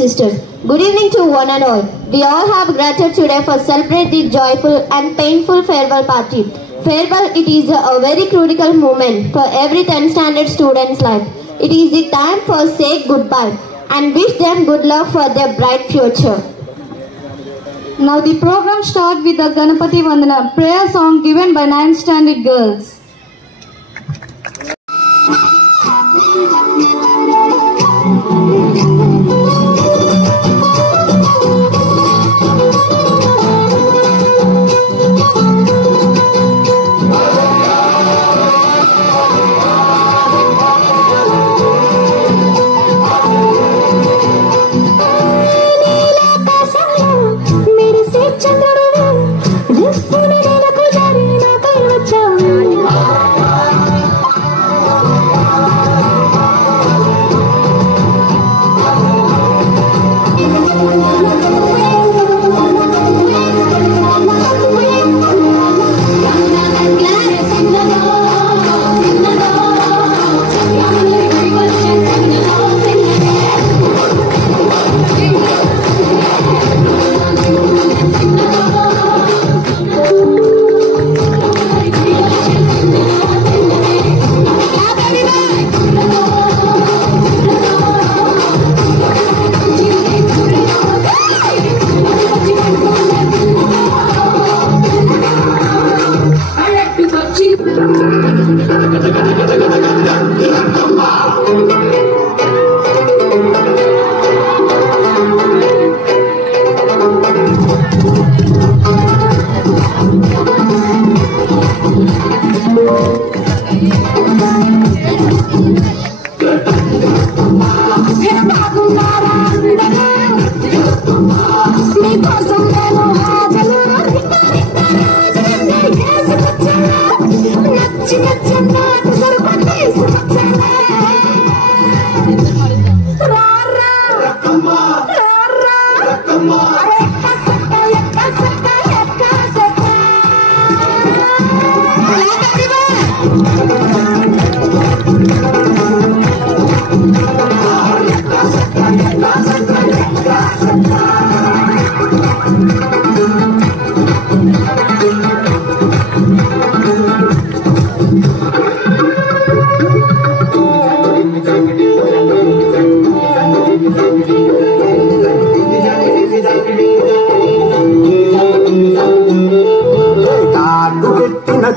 sisters. Good evening to one and all. We all have gathered today for celebrate the joyful and painful farewell party. Farewell, it is a very critical moment for every 10th standard student's life. It is the time for say goodbye and wish them good luck for their bright future. Now the program starts with the Ganapati Vandana prayer song given by 9th standard girls.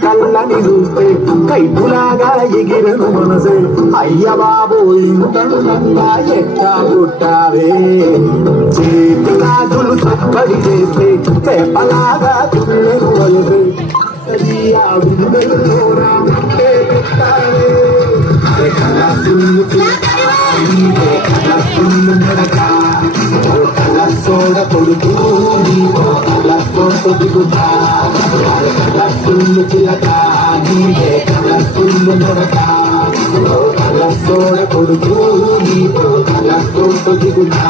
కళ్ళని చూస్తే కైపులాగా ఎగిరను మనసే అయ్య బాబు ఇంతంగా ఎట్టా పుట్టావే చేతి గాజులు సప్పడి చేస్తే చేపలాగా తుళ్ళను వలసే సరియా గుండెల్లో రామంటే పెట్టావే soda కొడుకు నీవో కలర్ఫుల్ దిగుతా కలర్ఫుల్ చిలక నీవే కలర్ఫుల్ నడక సోడ కొడుకు నీవో కలర్ఫుల్ దిగుతా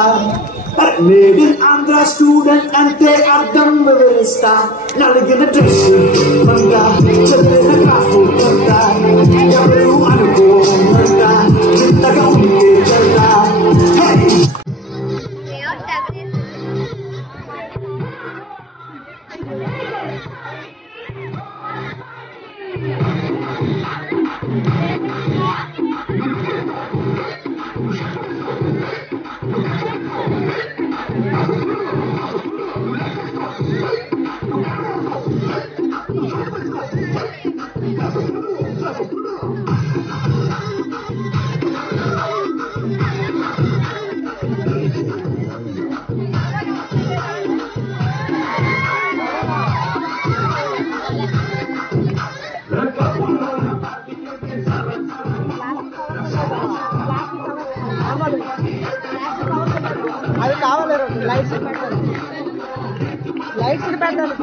Made in Andhra student ante ardham vivarista naligina dress manga challena kafu manga evaru anukovanta chittaga unte chalta అది కావాలి లైట్స్ పెట్టాలి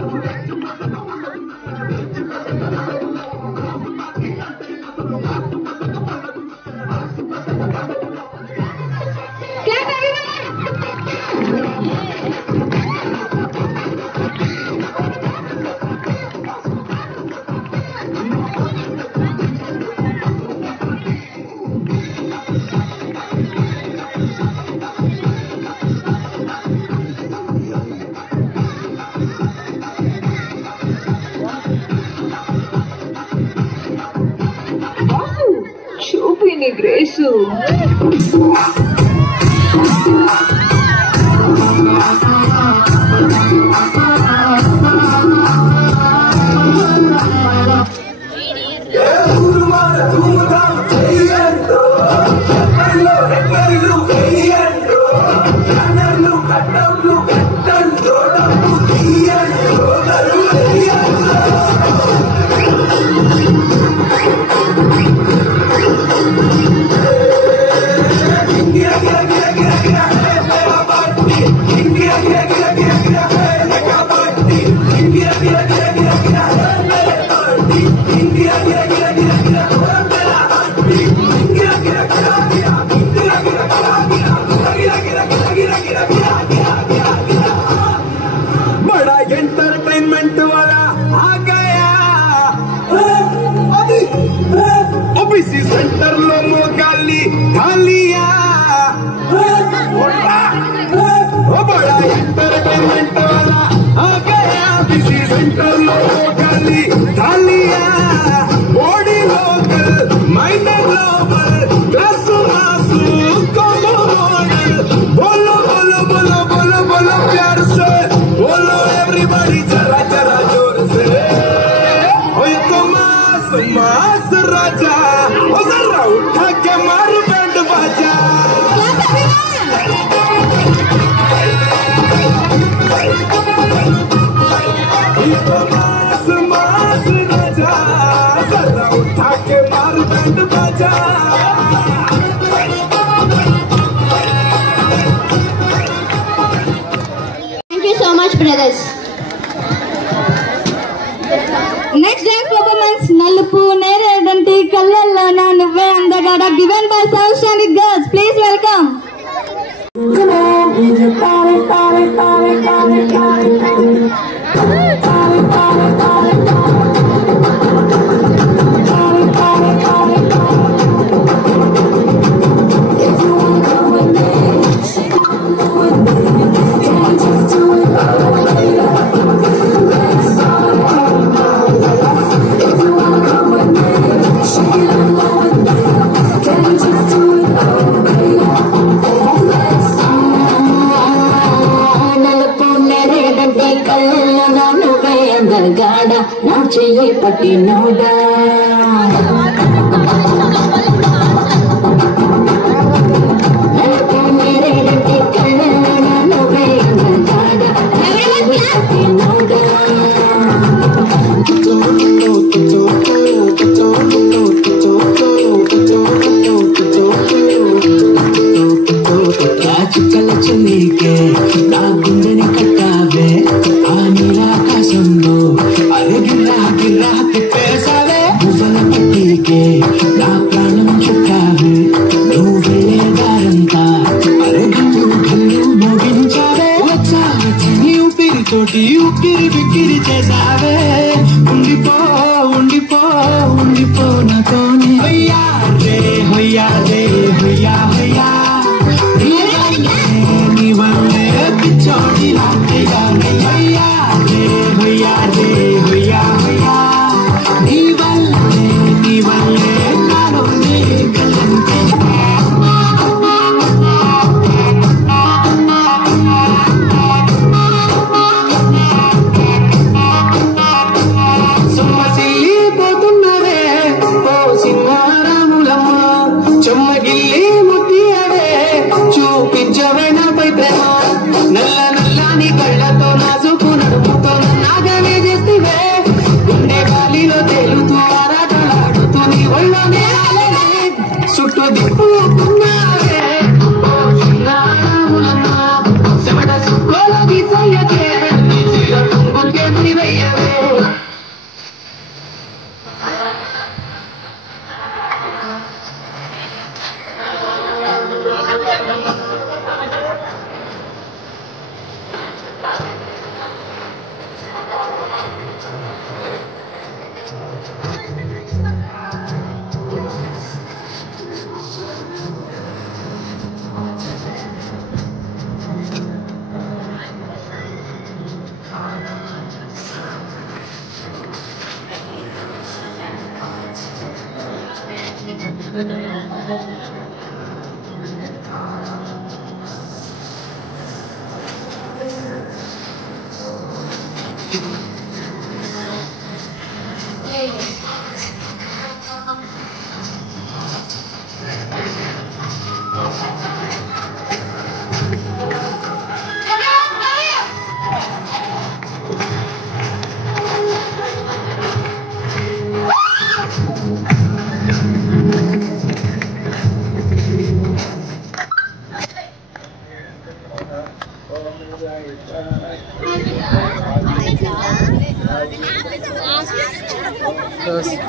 చూపిని గ్రేసు एंटरटेनमेंट वाला आ गया ओबीसी सेंटर लो मोगाली ढालिया बड़ा एंटरटेनमेंट वाला आ गया ओबीसी सेंटर लो मोगाली ढालिया body local mind global class mass कॉमो मॉडल बोलो बोलो बोलो बोलो बोलो प्यार से बोलो एवरीबॉडी जरा जरा जोर से ओए तो मास मास राजा ओ जरा उठा के मार बैंड बाजा तो मास मास राजा जरा उठा के मार बैंड बाजा Thank you so much, brothers. Next dance performance, Nallupu Neredanti Kallallona Nuvve Andagada, given by South Shandik Girls. Please welcome. పట్టినోడా చిక్కల చెల్లికే నా గుండెని కట్టావే ఆ నీలాకాశంలో అరే గిర్రా గిర్రా తిప్పేసావే హయ్యా హయ్యా నీ వల్లే పిచ్చోడి లాంటిగా హయ్యా హయ్యా హయ్యా హయ్యా నీ వల్లే నాలో కలంటే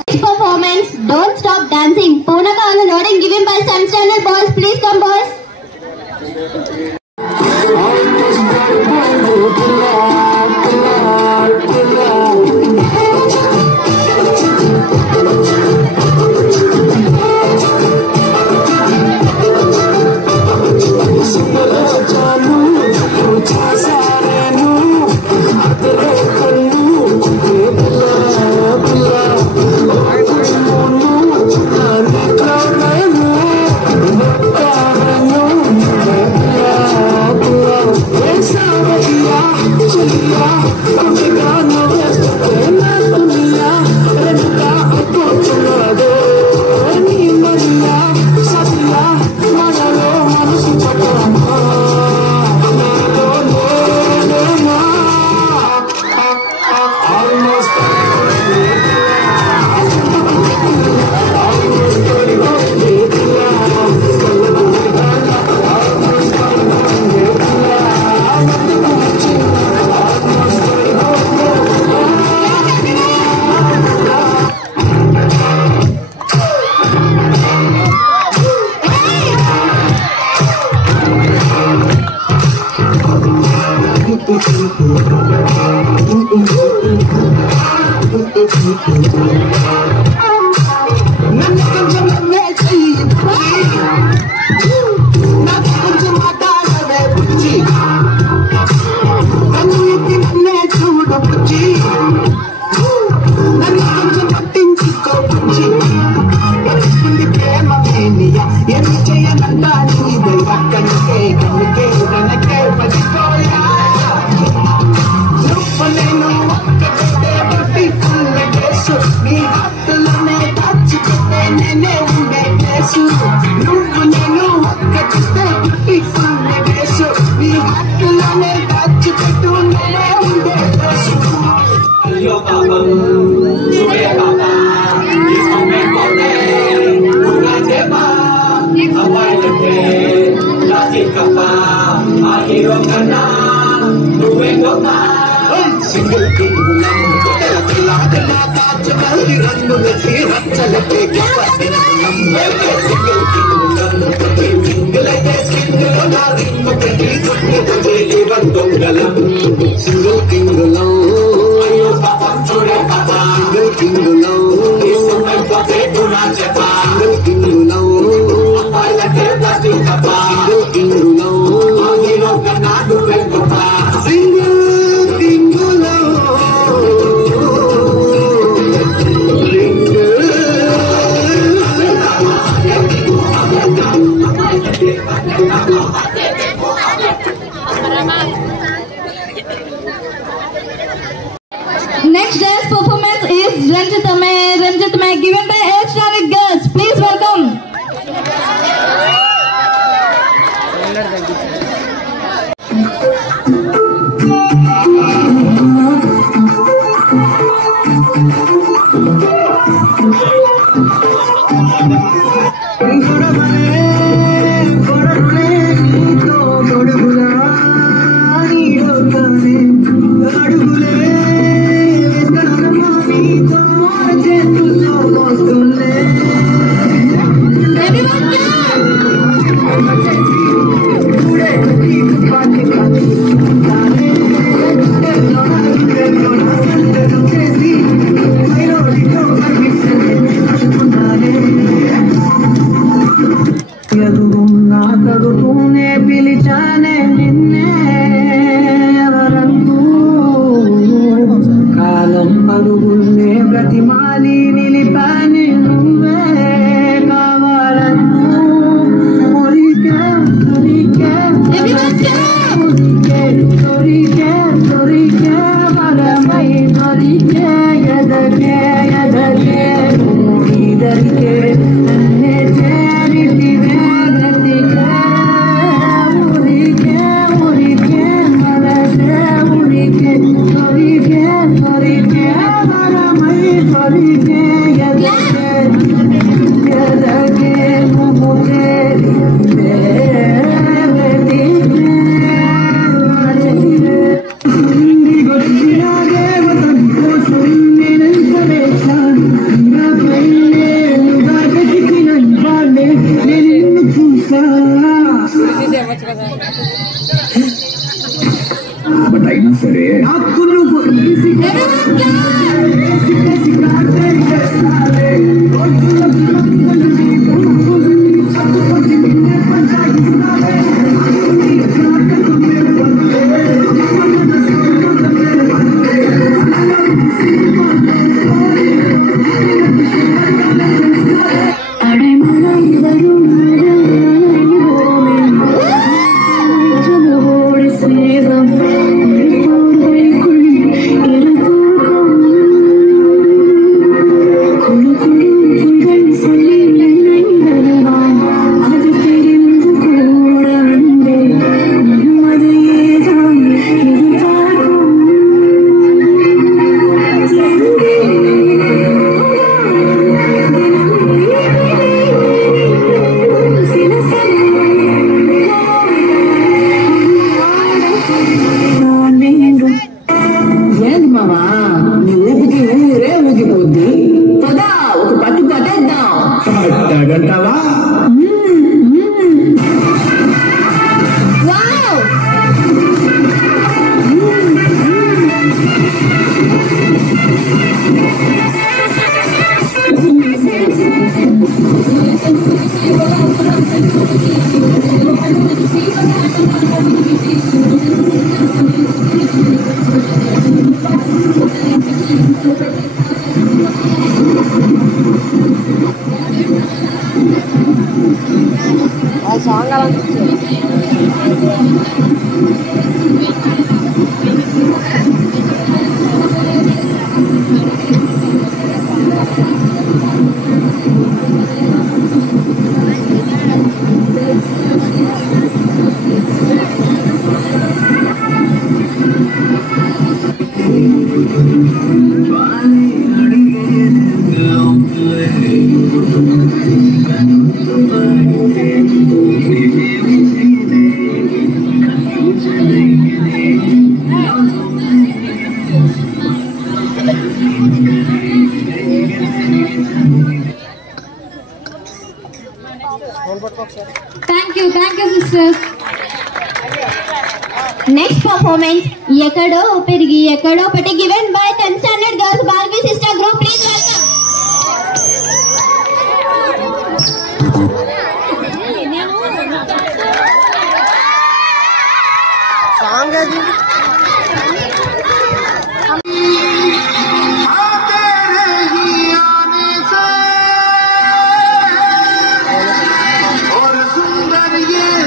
Performance, don't stop dancing. Poonaka on the loading given by 7th standard boys. Please come boys. Single king, Next dance performance is Ranjitame given by 8 Starlight Girls. Please welcome. Thank you, sisters. Next performance, Yekado Pirigi Yekado Patti, given by 10th Standard Girls Bhargavi Sister Group. Please welcome. Song और सुंदर ये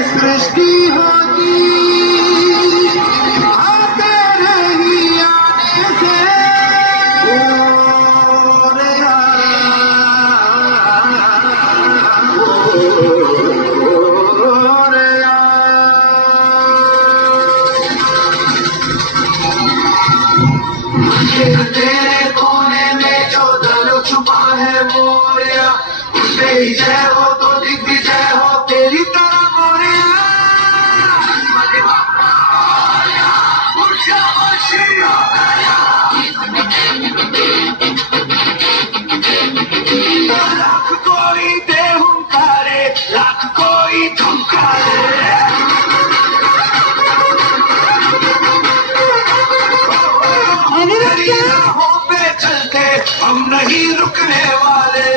जय हो तो दिग्विजय हो तेरी तरह मोरिया लाख कोई दे हुंकारे लाख कोई धुंकारे राहों पे चलते हम नहीं रुकने वाले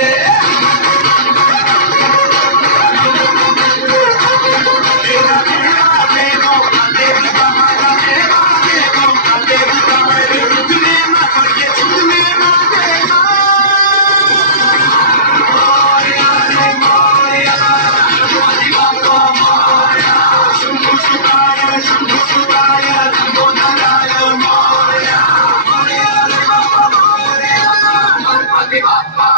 तेरा मेरा देखो तेरी हमारा मेरा देखो तेरी हमारे रुकने ना ये छूटने ना देगा मोरिया रे मोरिया मोरिया शंभु सुताय शंभो नाराय मोरिया मोरिया रे बाबा मोरिया गणपति बाप्पा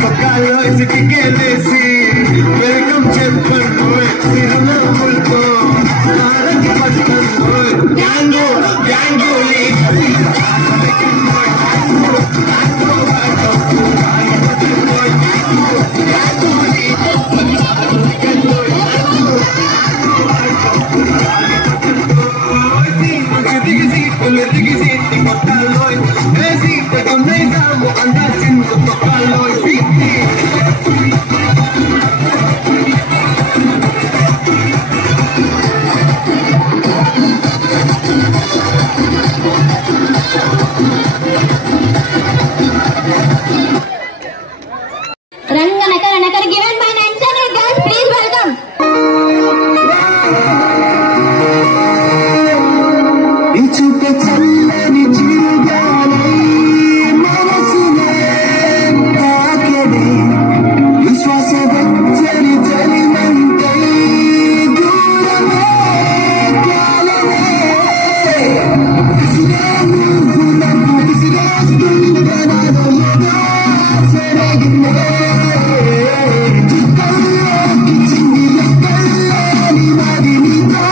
పక్కాలో సిటికేలేసి వెల్కమ్ చెప్పండు చిరునవ్వులతో నారకి పట్టండు గ్యాంగు గ్యాంగులి Ranganakar given by 9 standard girls. Please welcome. ఇచుక చల్లని చిరుగాలి మనసునే తాకెనే విశ్వాస వెచ్చని చలిమంటై దూరమే కాలమే విసిరే నువ్వు నాకు విసిరేస్తుంటే నాలో ఏదో సరగినే చుక్కల్లోకి చింది లెక్కల్లోని మాది నీతో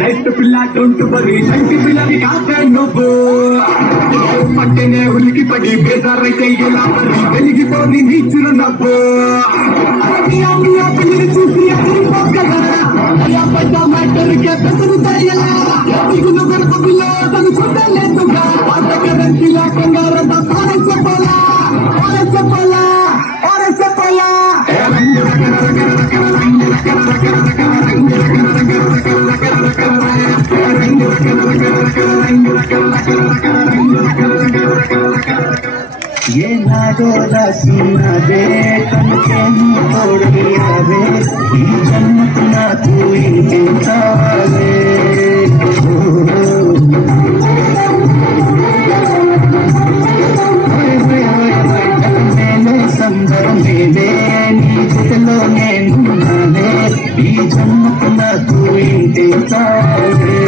నైట్ పిల్ల డోంట్ వరీ చంటి పిల్లవి కాక నువ్వు పట్టనే ఉలికి పడి బేజారైతే ఇలా మరి వెలిగిపోని నీ చిరునవ్వు పిల్లని చూసి అదిరిపోగలరా మ్యాటర్కే పెద్దలు చేయలా దిగులు గడపలో తను చూడలేదుగా పాత కరెన్సీలా కంగారంతా పారే చెప్పాలా ये नाडोला सीना दे तनके तोड़ी आवे ये जन्नत ना तू इंतावे मेले संदर मेले नीचलो ने ये जन्नत ना तू इंतावे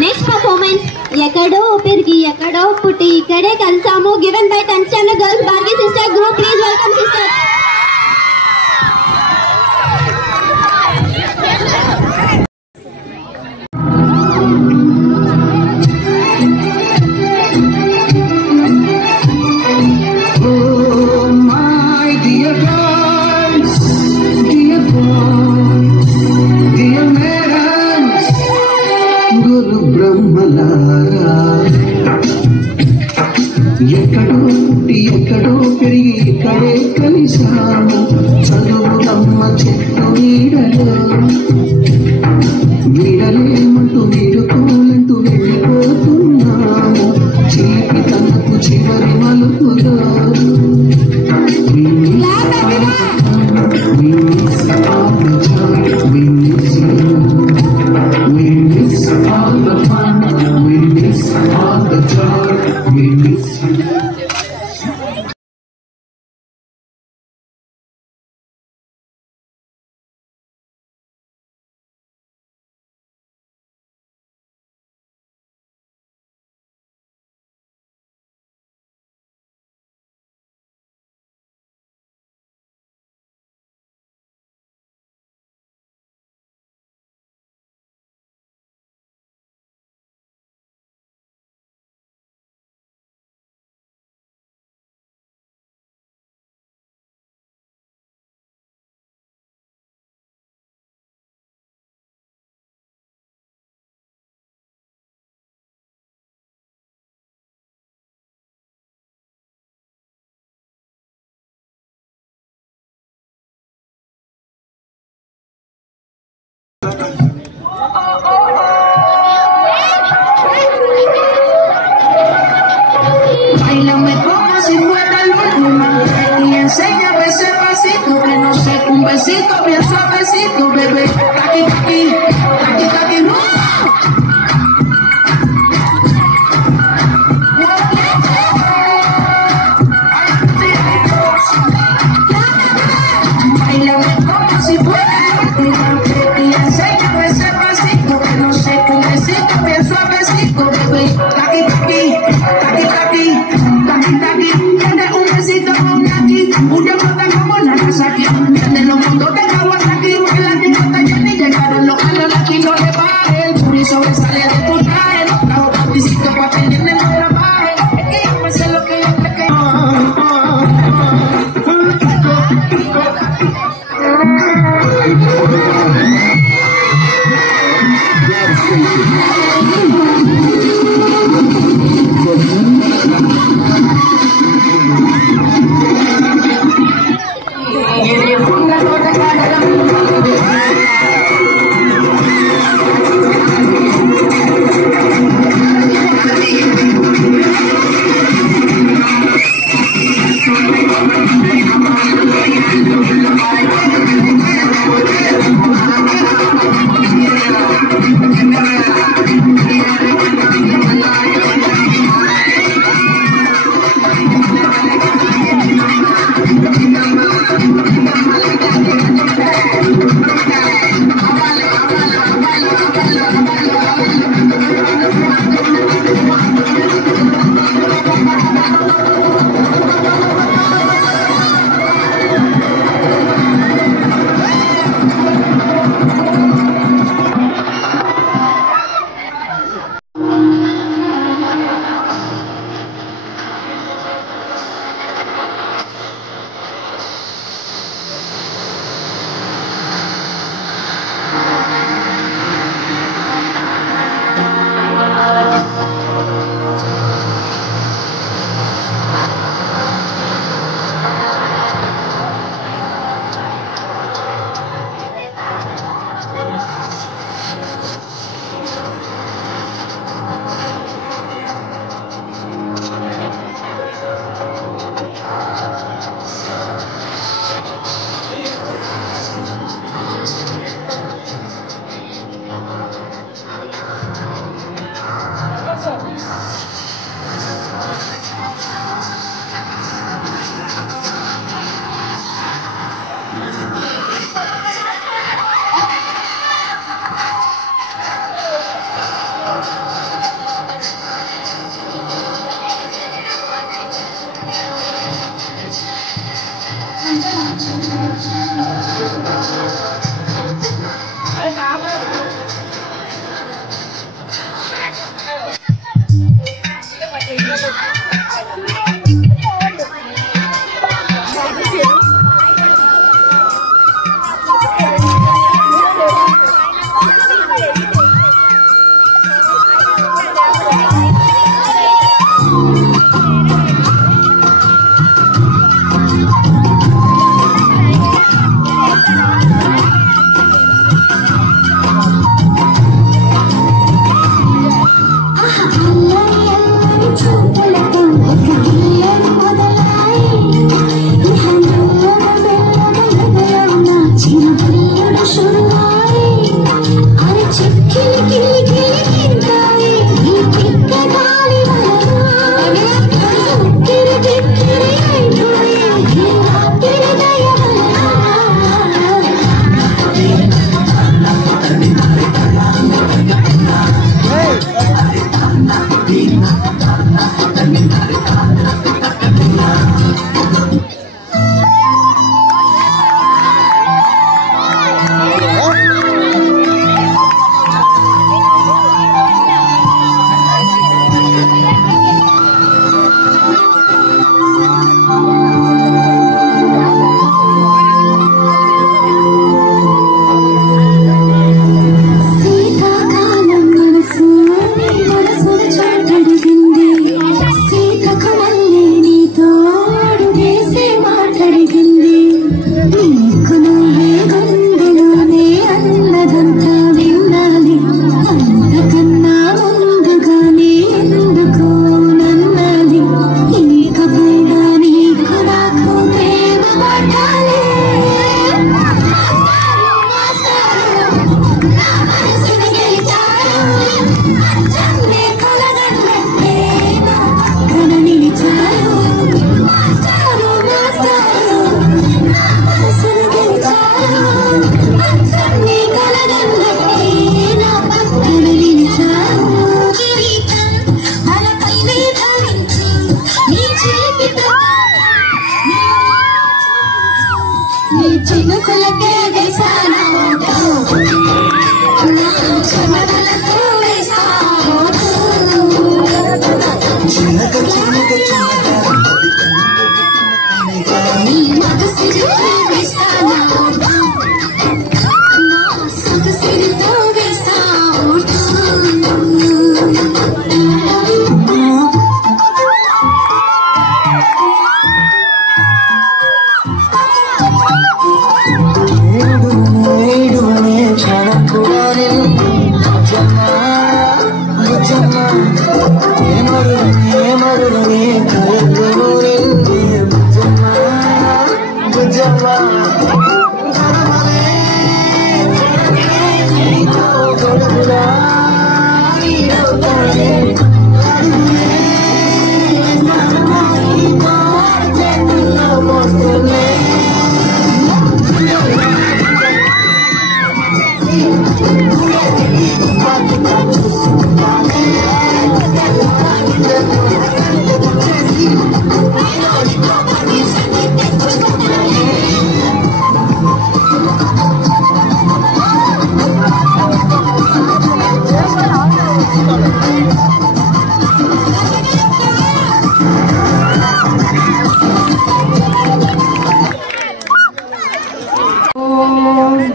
Next performance, Yakado Pirgi, Yakado Putti, Kade Kalsamu, given by 10th standard girls, Bhargi sister group. Please welcome sisters. lo de baje, el puri sobresale de tu traje. Trajo panticito para tenerme no trabaje. Es que yo me sé lo que yo te quiero.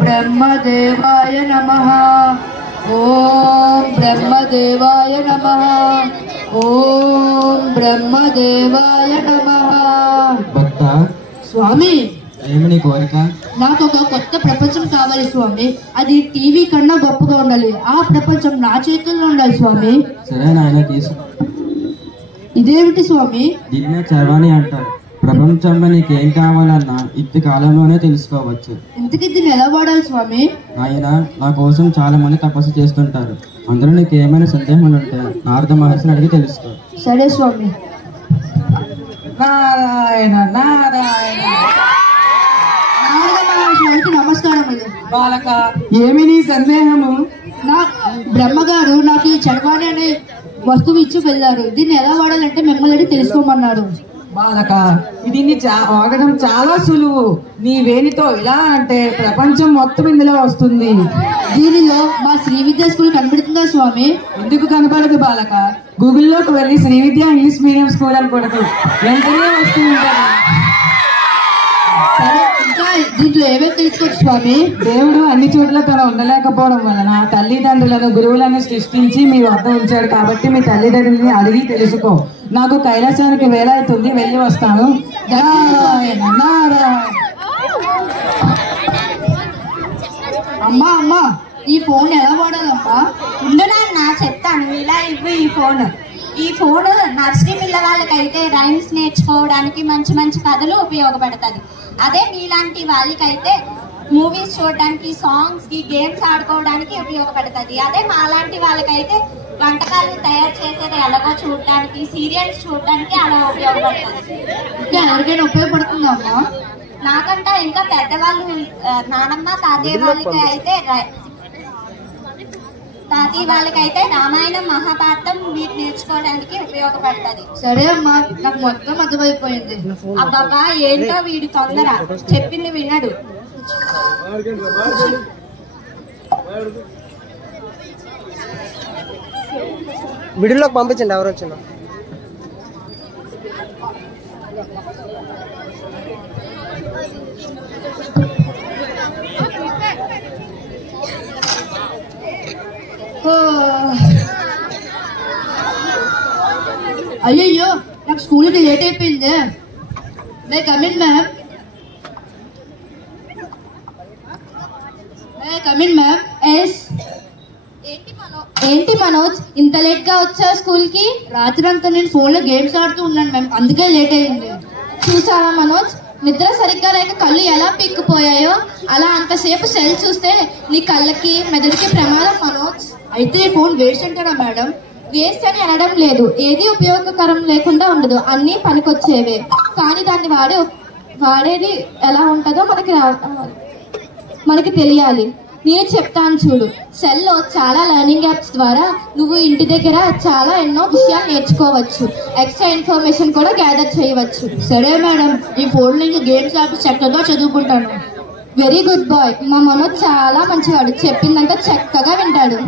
ब्रह्मदेवाय नमः। ओम ब्रह्मदेवाय नमः। ओम ब्रह्मदेवाय नमः। భక్త స్వామి ఏమి నీ కోరిక? నాకు ఒక కొత్త ప్రపంచం కావాలి స్వామి. అది టీవీ కన్నా గొప్పగా ఉండాలి. ఆ ప్రపంచం నా చేతుల్లో ఉండాలి స్వామి. సరే నాయన తీసుకో. ఇదేమిటి స్వామి? దీన్నే చరవాణి అంటారు. ప్రపంచంలో నీకేం కావాలన్నా ఇంటి కాలంలోనే తెలుసుకోవచ్చు. ఇంతకీ దీన్ని ఎలా వాడాలి స్వామి? నాయన నా కోసం చాలా మంది తపస్సు చేస్తుంటారు. అందులో నీకు ఏమైనా సందేహాలు ఉంటే నారద మహర్షిని అడిగి తెలుసుకో. సరే స్వామి. నారాయణ నారాయణ. నమస్కారములు బాలక, ఏమి నీ సందేహము? నా బ్రహ్మగారు నాకు ఈ చరవాణి అనే వస్తువు ఇచ్చి వెళ్ళారు. దీన్ని ఎలా వాడాలంటే మిమ్మల్ని తెలుసుకోమన్నారు. బాలక, దీన్ని వాడడం చాలా సులువు. నీ వేణితో ఇలా అంటే ప్రపంచం మొత్తం ఇందులో వస్తుంది. దీనిలో మా శ్రీ విద్యా స్కూల్ కనబడుతుందా స్వామి? ఎందుకు కనపడదు బాలక? గూగుల్లోకి వెళ్ళి శ్రీ విద్యా ఇంగ్లీష్ మీడియం స్కూల్ అని కొడుకు వెంటనే వస్తుంది. సరే, ఇంకా దీంట్లో ఏమేమి తెలుసుకోవచ్చు స్వామి? దేవుడు అన్ని చోట్ల తన ఉండలేకపోవడం వలన తల్లిదండ్రులను గురువులను సృష్టించి మీ వద్ద ఉంచాడు. కాబట్టి మీ తల్లిదండ్రులని అడిగి తెలుసుకో. నాకు కైలాసానికి వేళ అవుతుంది, వెళ్ళి వస్తాను. నారాయణ నారాయణ. అమ్మా అమ్మా, ఈ ఫోన్ ఎలా వాడాలమ్మా? ఉండనా చెప్తాను. ఇలా ఇవ్వు ఈ ఫోన్. ఈ ఫోన్ నర్సరీ పిల్ల వాళ్ళకైతే రైమ్స్ నేర్చుకోవడానికి మంచి మంచి కథలు ఉపయోగపడుతుంది. అదే మీలాంటి వాళ్ళకైతే మూవీస్ చూడడానికి, సాంగ్స్ కి, గేమ్స్ ఆడుకోవడానికి ఉపయోగపడుతుంది. అదే మాలాంటి వాళ్ళకైతే వంటకాలు తయారు చేసేది ఎలాగో చూడడానికి, సీరియల్స్ చూడడానికి అలా ఉపయోగపడుతుంది. ఇంకా ఎవరికైనా ఉపయోగపడుతుందమ్మా? నాకంటే ఇంకా పెద్దవాళ్ళు, నానమ్మ తాతయ్య వాళ్ళకైతే రామాయణం, మహాభారతం వీటి నేర్చుకోవడానికి ఉపయోగపడుతుంది. సరే అమ్మా, నాకు మొత్తం అర్థమైపోయింది. అబ్బాబా ఏంటో వీడి తొందర, చెప్పింది వినడు. విడిలోకి పంపించండి ఎవరు వచ్చినా. అయ్యయ్యో, నాకు స్కూల్కి లేట్ అయిపోయింది. May come in ma'am. ఎస్. ఏంటి మనోజ్, ఇంత లేట్ గా వచ్చా స్కూల్ కి? రాత్రి అంతా నేను ఫోన్ లో గేమ్స్ ఆడుతూ ఉన్నాను మ్యామ్, అందుకే లేట్ అయింది. చూసావా మనోజ్, నిద్ర సరిగ్గా లేక కళ్ళు ఎలా పీక్కుపోయాయో. అలా అంతసేపు సెల్ చూస్తే నీ కళ్ళకి మెదడుకి ప్రమాదం మనోజ్. అయితే ఈ ఫోన్ వేస్ట్ అంటారా మేడం? వేస్ట్ అని అనడం లేదు. ఏది ఉపయోగకరం లేకుండా ఉండదు, అన్నీ పనికొచ్చేవే. కానీ దాన్ని వాడేది ఎలా ఉంటుందో మనకి తెలియాలి. నేను చెప్తాను చూడు. సెల్లో చాలా లెర్నింగ్ యాప్స్ ద్వారా నువ్వు ఇంటి దగ్గర చాలా ఎన్నో విషయాలు నేర్చుకోవచ్చు. ఎక్స్ట్రా ఇన్ఫర్మేషన్ కూడా గ్యాదర్ చేయవచ్చు. సరే మేడం, ఈ ఫోన్ లో గేమ్స్ ఆపి చక్కగా చదువుకుంటాను. Very good boy. మా మనోజ్ చాలా మంచివాడు, చెప్పిందంతా చక్కగా వింటాడు.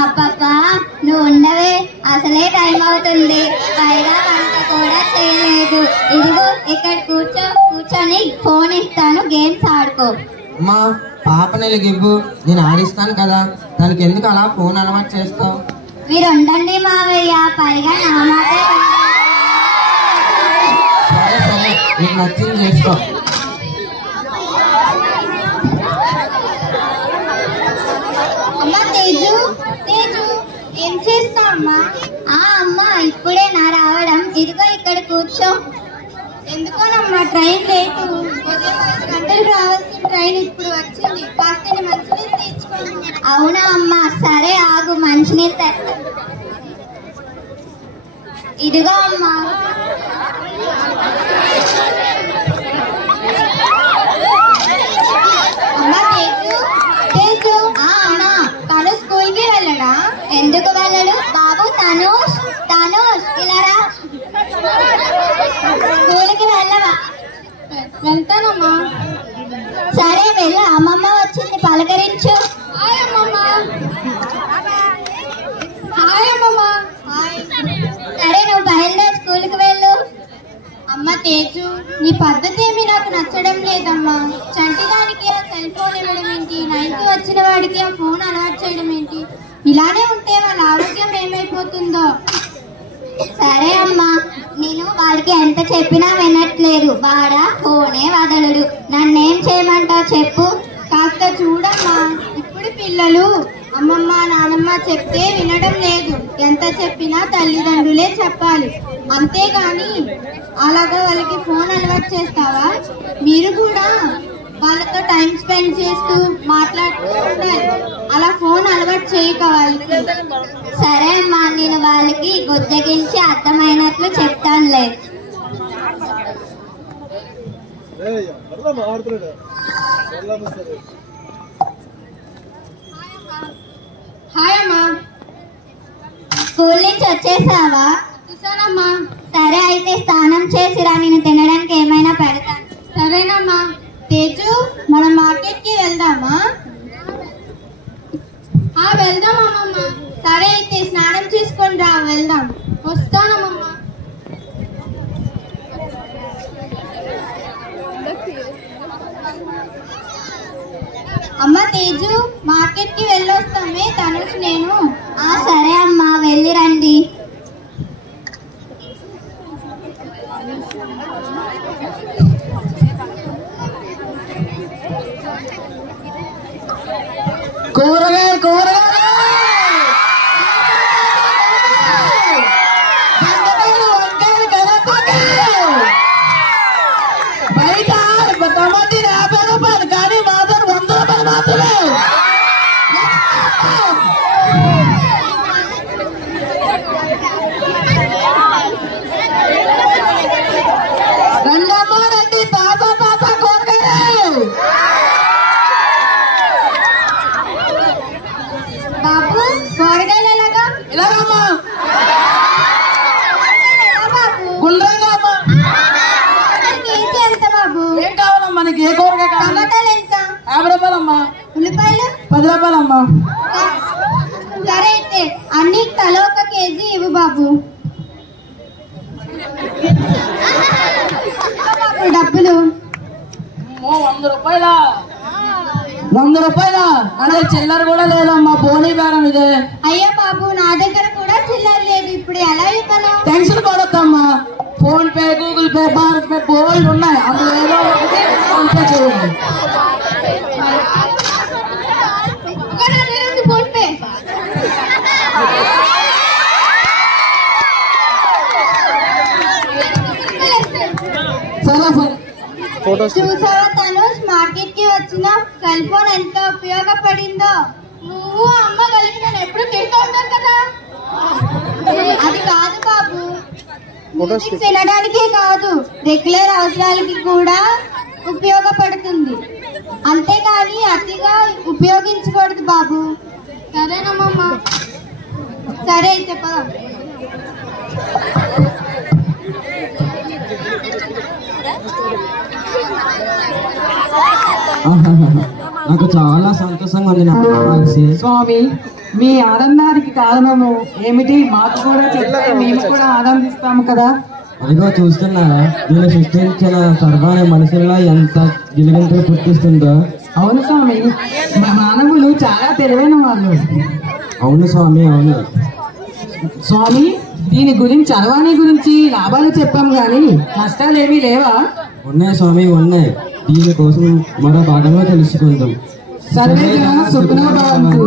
అబ్బబ్బా నువ్వు ఉండవే, అసలే టైం అవుతుంది, పైగా వంట కూడా చేయలేదు. ఇదిగో ఇక్కడ కూర్చొని ఫోన్ ఇస్తాను, గేమ్స్ ఆడుకో. అమ్మా పాప నెలగివ్వు, నేను ఆడిస్తాను కదా. దానికి ఎందుకు అలా ఫోన్ అలవాటు చేస్తావు? మీరు ఉండండి మావయ్య, పైగా నా మాటే సరే సరే, నీకు నచ్చింది చేసుకో. అమ్మా తేజు, తేజు ఏం చేస్తావు అమ్మా? అమ్మా ఇప్పుడే నా రావడం, ఇదిగో ఇక్కడ కూర్చో. ఎందుకోనమ్మా ట్రైన్ లేటు, ఉదయం 5 గంటలకు రావాల్సిన ట్రైన్ ఇప్పుడు వచ్చింది, కాస్త మంచినీళ్ళు తెచ్చుకోండి. అవునా అమ్మా, సరే ఆగు, మంచినీళ్ళు తెస్తా. ఇదిగో అమ్మా. అమ్మా తేజు, తేజు అమ్మా తను స్కూల్ కి వెళ్ళడా? ఎందుకు వెళ్ళడు బాబు? తనుష్, తనుష్ ఇలా రా. స్కూల్ కి వెళ్ళవా? వెళ్తానమ్మా. సరే వెళ్ళ, అమ్మమ్మ వచ్చింది, పలకరించు. హాయ్ అమ్మమ్మ. హాయ్ అమ్మమ్మ. సరే నువ్వు బయలుదేరి స్కూల్ కి వెళ్ళు. అమ్మ తేజు, నీ పద్ధతి ఏమి నాకు నచ్చడం లేదమ్మా. చంటిదానికి ఆ సెల్ ఫోన్ ఇవ్వడం ఏంటి, 9కి వచ్చిన వాడికి ఆ ఫోన్ అలవాటు చేయడం ఏంటి? ఇలానే ఉంటే వాళ్ళ ఆరోగ్యం ఏమైపోతుందో. సరే అమ్మా, నేను వాడికి ఎంత చెప్పినా వినట్లేదు, వాడా ఫోనే వదలడు. నన్నేం చేయమంటావు చెప్పు? కాస్త చూడమ్మా, ఇప్పుడు పిల్లలు అమ్మమ్మ నానమ్మ చెప్తే వినడం లేదు. ఎంత చెప్పినా తల్లిదండ్రులే చెప్పాలి, అంతేగాని అలాగా వాళ్ళకి ఫోన్ అలవాటు చేస్తావా? మీరు కూడా వాళ్ళతో టైం స్పెండ్ చేస్తూ మాట్లాడుతూ ఉండాలి, అలా ఫోన్ అలవాటు చేయక వాళ్ళకి. సరే అమ్మా, నేను వాళ్ళకి గుజ్జగించి అర్థమైనట్లు చెప్తానులే. హాయ్ అమ్మా. స్కూల్ నుంచి వచ్చేసావా? చూసానమ్మా. సరే అయితే స్నానం చేసిరా, నేను తినడానికి ఏమైనా పెడతాను. సరేనమ్మా. తేజు, మనం మార్కెట్ కి వెళ్దామా? వెళ్దాం అమ్మమ్మ. సరే అయితే స్నానం చేసుకొని రా, వెళ్దాం. వస్తానమ్మమ్మ. అమ్మ తేజు, మార్కెట్ కి వెళ్ళొస్తామే తనుష్ నేను. సరే అమ్మా, వెళ్ళి రండి. కూరగాయ కూరగాయ బయట టమాటీ 50 రూపాయలు, కానీ మాత్రం 100 రూపాయలు మాత్రమే. రండమ్మా రండి, తాజా తాజా కూరగాయలు. బాబు కూరగాయలు ఎలాగా? ఇలాగమ్మా, బాబు గుండ్రంగా అమ్మా. కేజీ ఎంత బాబు? ఏం కావాలమ్మా నీకు? ఏ కూరగాయ కావాలి? టమాటాలు ఎంత? 50 రూపాయలమ్మా. ఉల్లిపాయలు 10 రూపాయలమ్మా. సరే అయితే అన్ని తల 1 కేజీ ఇవ్వు బాబు. డబ్బులు 100 రూపాయల 100 రూపాయల అదే చిల్లర కూడా లేదమ్మా, పోనీ బేరం ఇదే. అయ్యో బాబు, నా దగ్గర కూడా చిల్లర లేదు, ఇప్పుడు ఎలా ఇవ్వను? టెన్షన్ పడొద్దమ్మా, PhonePe, Google Pay, BharatPe బోల్డ్ ఉన్నాయి, అందులో ఏదో ఒకటి ఫోన్ పే చేయండి. PhonePe. సరే సరే. చూసావా తనుష్, మార్కెట్ కి వచ్చిన సెల్ ఫోన్ ఎంత ఉపయోగపడిందో. నువ్వు అమ్మ కలిగి నేను ఎప్పుడు తింటూ ఉంటాను కదా. అది కాదు బాబు, మ్యూజిక్ వినడానికే కాదు, రెగ్యులర్ అవసరాలకి కూడా ఉపయోగపడుతుంది, అంతేగాని అతిగా ఉపయోగించకూడదు బాబు. సరేనమ్మమ్మ. సరే అయితే పద. నాకు చాలా సంతోషంగా ఉంది నాకు కలిసి. స్వామి, మీ ఆనందానికి కారణము ఏమిటి? మాకు కూడా చెప్తే మేము కూడా ఆనందిస్తాము కదా. అదిగో చూస్తున్నారా, నేను సృష్టించిన సర్వాన్ని మనుషుల్లో ఎంత గిలిగింతలు పుట్టిస్తుందో. అవును స్వామి, మానవులు చాలా తెలివైన వాళ్ళు. అవును స్వామి, అవును స్వామి, దీని గురించి చరవాణి గురించి లాభాలు చెప్పాం గాని నష్టాలు ఏమీ లేవా? ఉన్నాయి స్వామి, ఉన్నాయి. దీనికోసం మరో భాగంలో తెలుసుకుందాం. సర్వే జన సుఖినో భవంతు.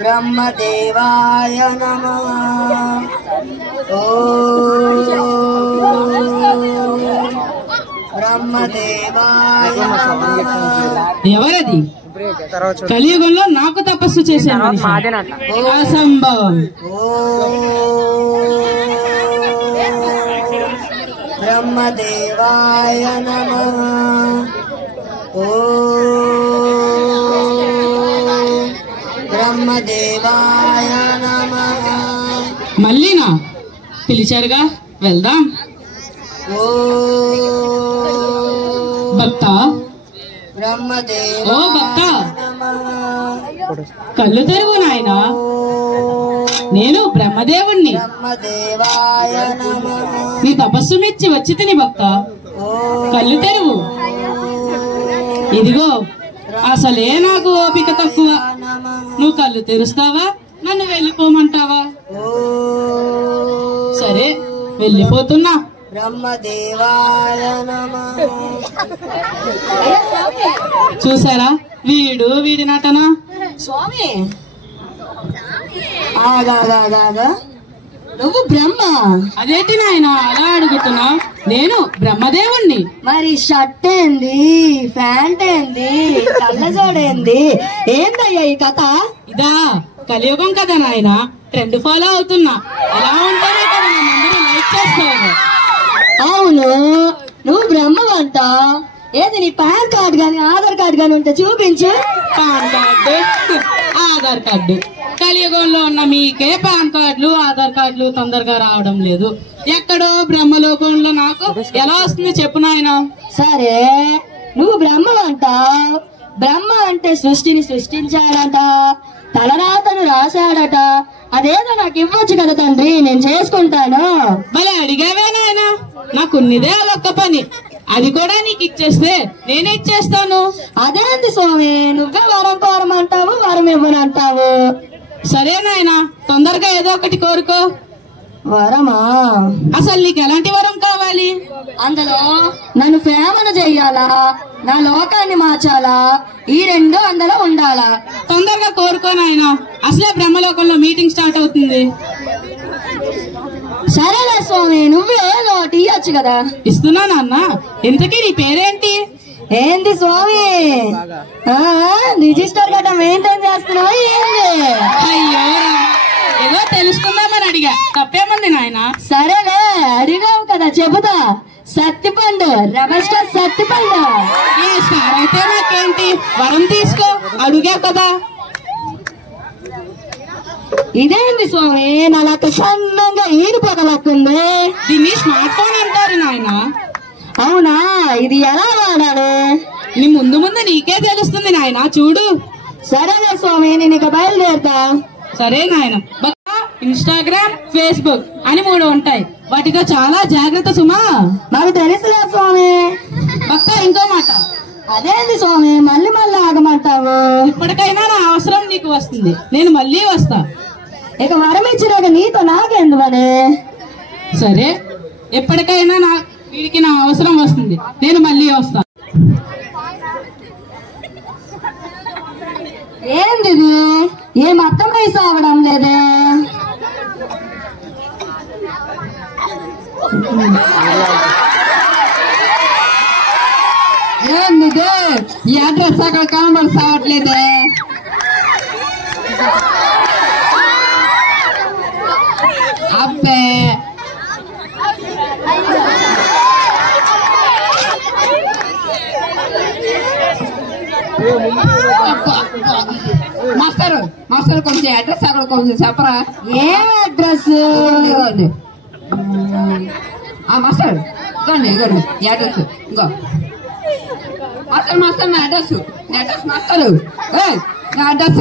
బ్రహ్మదేవాయ నమః. బ్రహ్మదేవాయ నమః. ఎవరది? కలియుగంలో నాకు తపస్సు చేశాను. అసంభవం. బ్రహ్మదేవాయ నమః. బ్రహ్మదేవాయ నమః. మళ్ళీనా? పిలిచారుగా, వెళ్దాం. భక్త, ఓ భక్త, కళ్ళు తెరువు నాయనా. నేను బ్రహ్మదేవుణ్ణి. నీ తపస్సు మెచ్చి వచ్చి తిని భక్త, కళ్ళు తెరువు. ఇదిగో, అసలే నాకు ఓపిక తక్కువ. నువ్వు కళ్ళు తెరుస్తావా, నన్ను వెళ్ళిపోమంటావా? సరే, వెళ్ళిపోతున్నా. చూసారా, వీడి నటన. స్వామి, ఆగా, నువ్వు బ్రహ్మ? అదేంటి నాయన అలా అడుగుతున్నా? నేను బ్రహ్మదేవుణ్ణి. మరి షర్ట్ ఏంది, ప్యాంట్ ఏంది, కళ్ళజోడేంది, ఏందయ్యా ఈ కథ? ఇదా కలియుగం కదా నాయన, ట్రెండ్ ఫాలో అవుతున్నా. ఎలా ఉంటేనే కదా నన్ను లైక్ చేస్తారు. అవును, నువ్వు బ్రహ్మవంట. ఏది నీ పాన్ కార్డు గాని ఆధార్ కార్డు గాని ఉంటే చూపించు. Pan card, Aadhaar card. కలియుగంలో ఉన్న మీకే పాన్ కార్డులు, ఆధార్ కార్డులు తొందరగా రావడం లేదు. ఎక్కడో బ్రహ్మలోకంలో నాకు ఎలా వస్తుంది చెప్పు నాయన. సరే, నువ్వు బ్రహ్మవంట. బ్రహ్మ అంటే సృష్టిని సృష్టించాడట, తలరాతను రాశాడట. అదేదో నాకు ఇవ్వచ్చు కదా తండ్రి, నేను చేసుకుంటాను. భలే అడిగావే నాయన, నాకున్నదే అదొక్క పని. అది కూడా నీకు ఇచ్చేస్తే నేనే ఇచ్చేస్తాను. అదేంటి స్వామి, నువ్వే వరం కోరమంటావు, వరం ఇవ్వనంటావు. సరే నాయన, తొందరగా ఏదో ఒకటి కోరుకో. వరమా? అసలు నీకు ఎలాంటి వరం కావాలి? అందులో నన్ను ప్రేమను చెయ్యాలా, నా లోకాన్ని మార్చాలా, ఈ రెండు అందులో ఉండాలా. తొందరగా కోరుకో నాయన, అసలే బ్రహ్మలోకంలో మీటింగ్ స్టార్ట్ అవుతుంది. సరేలే స్వామి, నువ్వే ఏదో ఒకటి ఇయ్యొచ్చు కదా. ఇస్తున్నా నాన్న. ఇంతకీ నీ పేరేంటి? ఏంది స్వామి, రిజిస్టర్ గట్రా మెయింటైన్ చేస్తున్నావా ఏంది? అయ్యో, ఏదో తెలుసుకుందామని అడిగా, తప్పేమంది నాయన. సరేలే, అడిగావు కదా, చెబుతా. Sattipandu, rebel star Sattipandu. ఈ స్టార్ అయితే నాకేంటి, వరం తీసుకో, అడుగా కదా. ఇదేంటి స్వామి, నా లెక్క సన్నంగా ఈడిపోగలకుంది. దీన్ని స్మార్ట్ ఫోన్ అంటారు నాయన. అవునా, ఇది ఎలా వాడాలి? నీ ముందు నీకే తెలుస్తుంది నాయన, చూడు. సరేలే స్వామి, నేను ఇక బయలుదేరుతా. సరే నాయన. ఇన్స్టాగ్రామ్, ఫేస్బుక్ అని 3 ఉంటాయి. వాటితో చాలా జాగ్రత్త సుమా. నాకు తెలుసులే స్వామి. భక్త, ఇంకో మాట. అదేంటి స్వామి, మళ్ళీ ఆగమంటావు? ఇప్పటికైనా నా అవసరం నీకు వస్తుంది, నేను మళ్ళీ వస్తా. ఇక వరం ఇచ్చినాక నీతో నాకెందువని? సరే, ఎప్పటికైనా వీడికి నా అవసరం వస్తుంది, నేను మళ్ళీ వస్తా. ఏంది ఏం అర్థమై సావడం లేదే? ఏంది ఈ అడ్రస్ అక్కడ కనబడి సావట్లేదే? అబ్బే, మాస్టర్ కొంచెం అడ్రస్ అక్కడ కొంచెం చెప్పరా? ఏం అడ్రస్? మాస్టర్ ఇగోండి, ఇగోండి ఈ అడ్రస్. ఇంకో మాస్టర్ నా అడ్రస్, మాస్టర్ నా అడ్రస్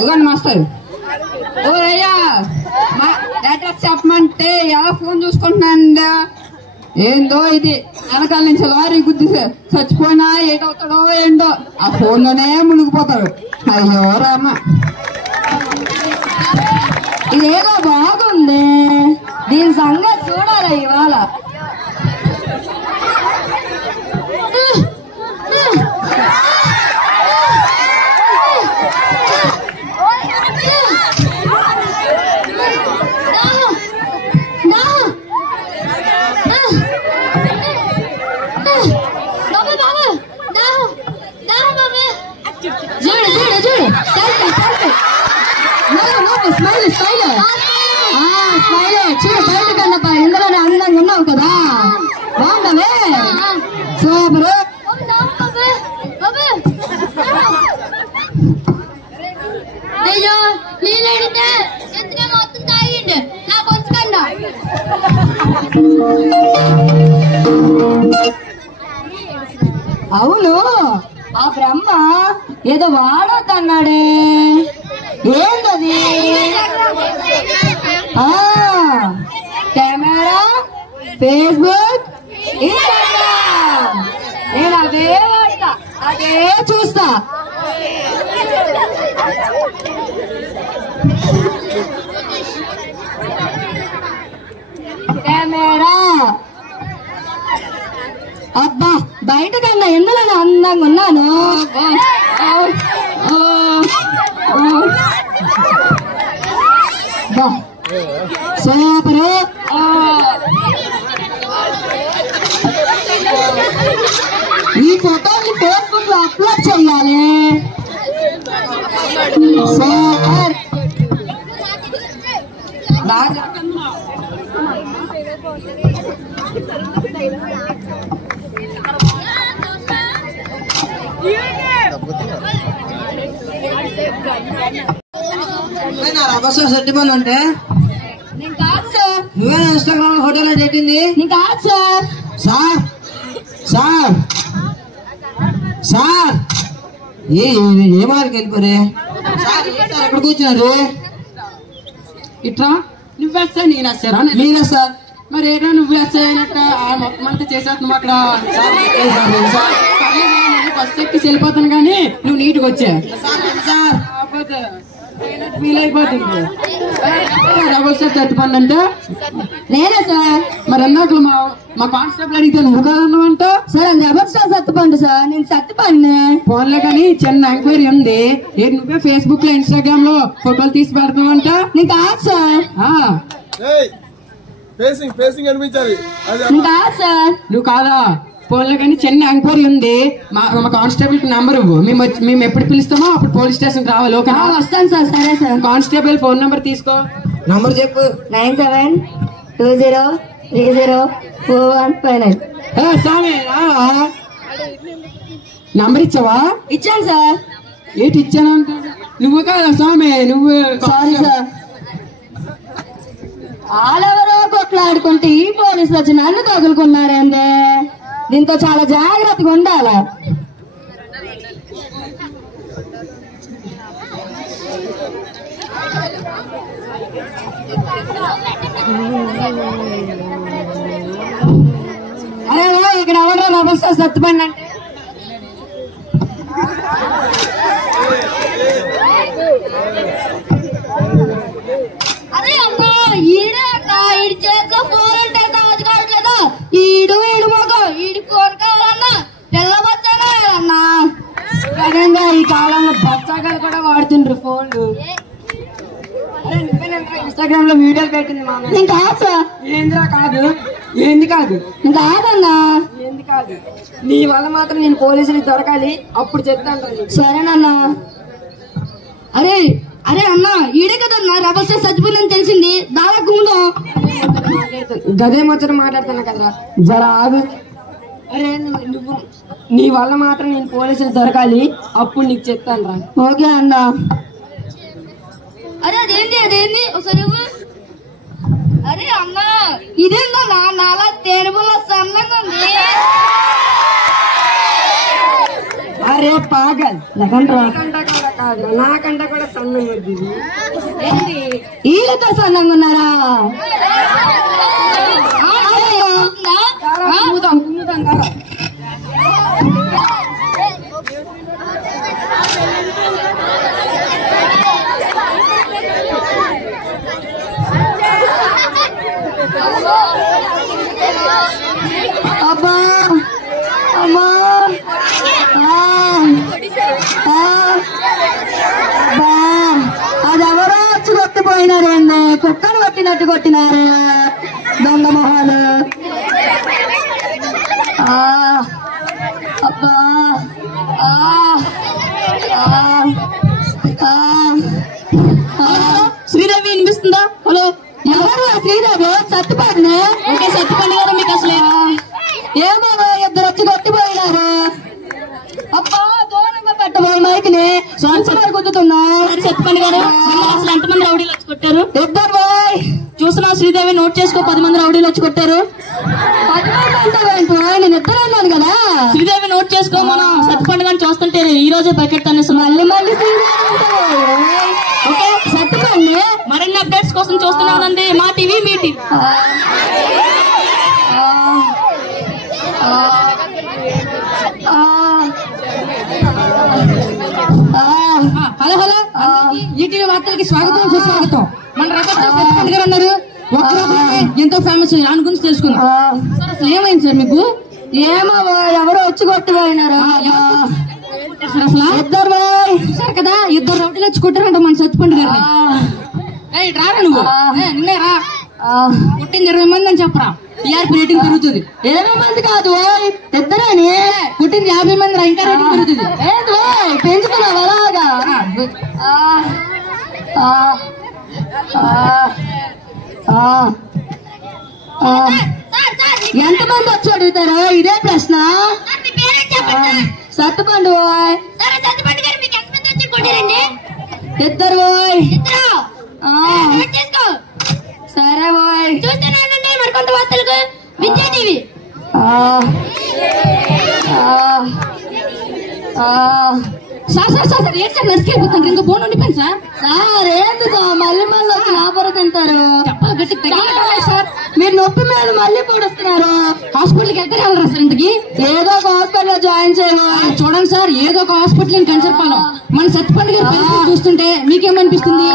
ఇగోండి మాస్టర్. ఓ అయ్యా, అడ్రస్ చెప్పమంటే ఎలా ఫోన్ చూసుకుంటున్నాందా? ఏందో ఇది వెనకాల నుంచి లారీ గుద్ది చచ్చిపోయినా ఏటవుతాడో ఏంటో ఆ ఫోన్ లోనే మునిగిపోతాడు. అయ్యో రామ, ఇదేదో బాగుంది, దీని సంగతి చూడాలి ఇవాళ. చూడు బయట కన్నప్ప ఇందులోనే అందంగా ఉన్నావు కదా, బాగుండవే సూపరు. అయ్యో నేను అడిగితే ఎత్తున మొత్తం తాగిండు నా కొంచెం. అవును, ఆ బ్రహ్మ ఏదో వాడొద్దన్నాడే, ఏంటది? Camera, Facebook, Instagram. నేను అదే వాడతా, అదే చూస్తా. కెమెరా అబ్బా, బయట కన్నా ఎందులో అందంగా ఉన్నాను. సూపరు. ఈ ఫోటోని ఫేస్బుక్ లో అప్లోడ్ చేయాలి. సూపర్. బాగా సెట్టిమని అంటే నేను కాదు సార్. నువ్వే ఇన్స్టాగ్రామ్ లో ఫోటోలో పెట్టింది? నేను కాదు సార్. సార్ సార్ సార్ ఏమారికి వెళ్ళిపోరే సార్? ఎక్కడ కూర్చున్నారు? ఇట్లా నువ్వేస్తా నేను వస్తారా? నేనే సార్. మరి ఏదో నువ్వు వేస్తాయనట్ట మొత్తం అంతా చేసేస్తున్నావు అక్కడ. ఫస్ట్ ఎక్కి వెళ్ళిపోతాను కానీ నువ్వు నీట్గా వచ్చా ఫీల్ అయిపోతుంది. డబుల్ స్టార్ చచ్చిపోండి అంటే నేనే సార్. మరి అన్నాక మా కానిస్టేబుల్ అడిగితే నువ్వు కాదన్నమాట. Sir double star Sattupandu sir, నేను సత్తుపండి. ఫోన్లే కానీ చిన్న ఎంక్వైరీ ఉంది. నువ్వే ఫేస్బుక్ లో ఇన్స్టాగ్రామ్ లో ఫోటోలు తీసి పెడతావంట. నేను కాదు సార్. అనిపించాలి. నేను కాదు సార్. నువ్వు కాదా? ఫోన్లో కానీ చిన్న ఎంక్వైరీ ఉంది. మా కానిస్టేబుల్ కి నంబర్ ఇవ్వు, మేము ఎప్పుడు పిలుస్తామో అప్పుడు పోలీస్ స్టేషన్ రావాలి. ఓకే వస్తాను సార్. సరే సార్. కానిస్టేబుల్ ఫోన్ నంబర్ తీసుకో. నంబర్ చెప్పు. 9720304159. స్వామి నంబర్ ఇచ్చావా? ఇచ్చాను సార్. ఏంటి ఇచ్చాను అంట? నువ్వు కాదా స్వామి? నువ్వు సారీ సార్. వాళ్ళెవరో కొట్లాడుకుంటే ఈ పోలీసులు వచ్చి నన్ను తగులుకున్నారండి. దీంతో చాలా జాగ్రత్తగా ఉండాలి. అరే ఇక్కడ ఎవరో నమస్తే సత్తుపండి అంటే అదే అమ్మా ఈడే అక్క, ఈడి చేతిలో ఫోన్ అంటే కాదు కావట్లేదు. ఈడు మొగ ఈడి ఫోన్ కావాలన్నా తెల్ల బచ్చానే అన్నా. సడన్గా ఈ కాలంలో బచ్చాగాలు కూడా వాడుతుండ్రు ఫోన్లు. ఇన్స్టాగ్రామ్ లో వీడియోలు పెట్టింది మా. నేను కాదు సార్. ఏందిరా కాదు? ఏంది కాదు? నేను కాదన్నా. ఏంది కాదు? నీ వల్ల మాత్రం నేను పోలీసులకు దొరకాలి, అప్పుడు చెప్తాను. సరేనన్నా. అరే అరే అన్నా, ఈడే కదన్నా రెబల్ స్టార్ చచ్చిపోయిందని తెలిసింది. దాదాపు ముందు గదే ముచ్చట మాట్లాడుతున్నా కదరా, జరా ఆగు. అరే నువ్వు నీ వల్ల మాత్రం నేను పోలీసులు దొరకాలి, అప్పుడు నీకు చెప్తాను రా. ఓకే అన్నా. అరే అదేంది ఒకసారి అరే అన్నా, ఇదేందా నాలా తేనెబుల్ల సన్నంగా ఉంది. అరే పాగల్ లేకంటే నాకంటే కూడా సన్నంగా ఉంది. ఏంటి వీళ్ళతో సన్నంగా ఉన్నారా? కుమ్ముతాం కదా. అబ్బా అమ్మా అదెవరో వచ్చి కొట్టిపోయినారు అండి. కుక్కను కొట్టినట్టు కొట్టినారు దొంగ మొహాలు. అబ్బా శ్రీదేవి వినిపిస్తుందా? హలో, ఎవరు శ్రీదేవి? సత్తుపండి. ఓకే, సత్తుపండి గారు మీకు అసలు ఏమో ఇద్దరు వచ్చి కొట్టిపోయినారు. అబ్బా దూరంగా పెట్టబోయి మైక్ని సంవత్సరాలు గుద్దుతున్నా. సత్తుపండి గారు అసలు ఎంతమంది రౌడీలు వచ్చి కొట్టారు? ఇద్దరు బాయ్ చూస్తున్నా శ్రీదేవి, నోట్ చేసుకో. 10 మంది రౌడీలు వచ్చి కొట్టారు. 10 మంది అంటే నేను ఇద్దరు అన్నాను కదా. శ్రీదేవి నోట్ చేసుకో. మనం సత్తుపండి గారిని చూస్తుంటే ఈ రోజే బకెట్ అనేస్తున్నాం. మళ్ళీ ఓకే సత్తుపండి. మరిన్ని అప్డేట్స్ కోసం చూస్తున్నానండి మా టీవీ, మీ టీవీ. హలో హలో, ఈటీవీ వార్తలకి స్వాగతం సుస్వాగతం. మన సత్తుపండి గారు అన్నారు ఎంతో ఫేమస్. దాని గురించి తెలుసుకున్నాం. అసలు ఏమైంది సార్ మీకు? ఏమో ఎవరో వచ్చి కొట్టిపోయినారు. అసలు ఇద్దరు చూసారు కదా, ఇద్దరు రౌడీలు వచ్చి కొట్టారంట మన సత్తుపండి గారిని. రారా నువ్వు, నిన్నే రా. కొట్టింది 20 మంది అని చెప్పరా, టీఆర్పీ రేటింగ్ పెరుగుతుంది. 20 మంది కాదు ఇద్దరని కొట్టింది 50 మంది రా, ఇంకా రేటింగ్ పెరుగుతుంది. పెంచుకున్నావు అలాగా. ఎంతమంది వచ్చి అడుగుతారు ఇదే ప్రశ్న? సత్తుపండు ఇద్దరు పోయ్. సరే పోయ్. చూస్తున్నానండి మరికొంత వార్తలకు విద్యా టీవీ. సార్ సార్ సార్ ఏంటి సార్ నడిచిపోతాను ఇంకా ఫోన్ ఉండిపోయింది సార్. సార్ ఏంది సార్ మళ్ళీ మళ్ళీ వచ్చి వ్యాపారం తింటారు? చెప్పాలి గట్టి సార్. మీరు నొప్పి మీద మళ్ళీ పొడుస్తున్నారు. హాస్పిటల్కి వెళ్తారు ఎవరు సార్? ఇంటికి ఏదో ఒక హాస్పిటల్ జాయిన్ చేయాలి. చూడండి సార్, ఏదో ఒక హాస్పిటల్ కన్సర్పాలం. మన సత్తుపండి గారు చూస్తుంటే మీకేమనిపిస్తుంది?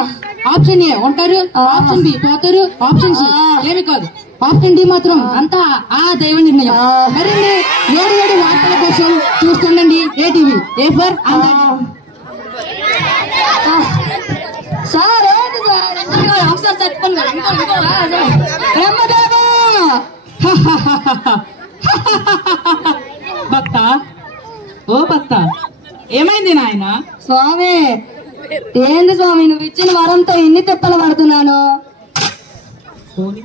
ఆప్షన్ ఏ ఉంటారు, ఆప్షన్ బి పోతారు, ఆప్షన్ సి ఏమి కాదు, ఆప్షన్ డి మాత్రం అంతా ఆ దైవ నిర్ణయం. మరిన్ని వేడి వేడి వార్తల కోసం చూస్తుండండి ఏటీవీ. ఏ ఫర్ సార్ ఏంటి సార్ ఒకసారి చచ్చిపోను భక్త, ఓ భక్త, ఏమైంది నాయన? స్వామి ఏంది స్వామి నువ్వు ఇచ్చిన వరంతో ఇన్ని తిప్పలు పడుతున్నాను. చూడు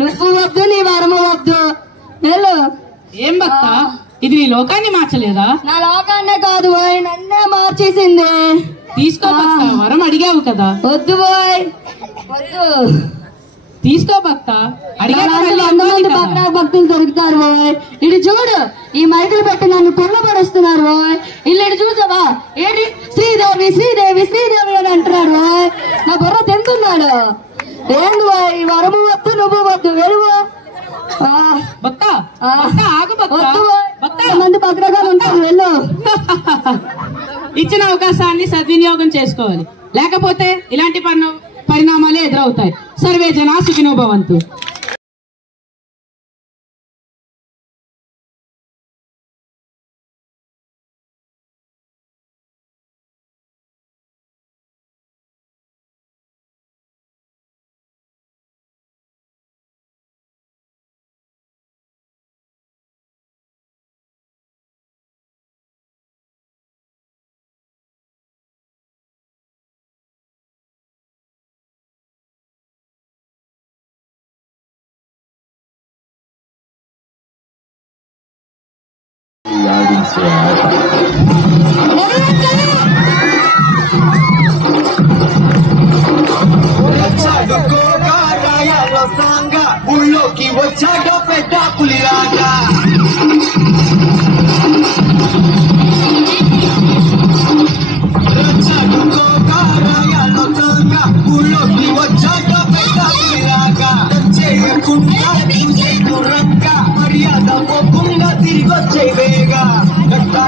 నువ్వు వద్దు నీ వరము వద్దు. వెళ్ళు. ఏం భక్త, ఇది నీ లోకాన్ని మార్చలేదా? నా లోకాన్నే కాదు పోయ్, నన్నే మార్చేసింది. తీసుకో భక్త, వరం అడిగావు కదా. వద్దు పోయ్, వద్దు. తీసుకో భక్త, భక్తులు దొరుకుతారు పోయ్. ఇటు చూడు, ఈ మైకులు పెట్టి నన్ను కొల్లబడుస్తున్నారు పోయ్. ఇల్లు చూసావా ఏంటి శ్రీదేవి శ్రీదేవి శ్రీదేవి అని అంటున్నాడు పోయ్. నా బుర్ర తింటున్నాడు. ఏంది పోయ్, ఈ వరము వద్దు నువ్వు వద్దు. వెళ్ళు భక్త, ఆగు భక్త. మంది భద్రగా ఉంటారు. వెళ్ళు. ఇచ్చిన అవకాశాన్ని సద్వినియోగం చేసుకోవాలి, లేకపోతే ఇలాంటి పరిణామాలే ఎదురవుతాయి. సర్వే జనా సుఖినో భవంతు. ఊళ్ళోకి వచ్చాక పెద్ద పులిరాగా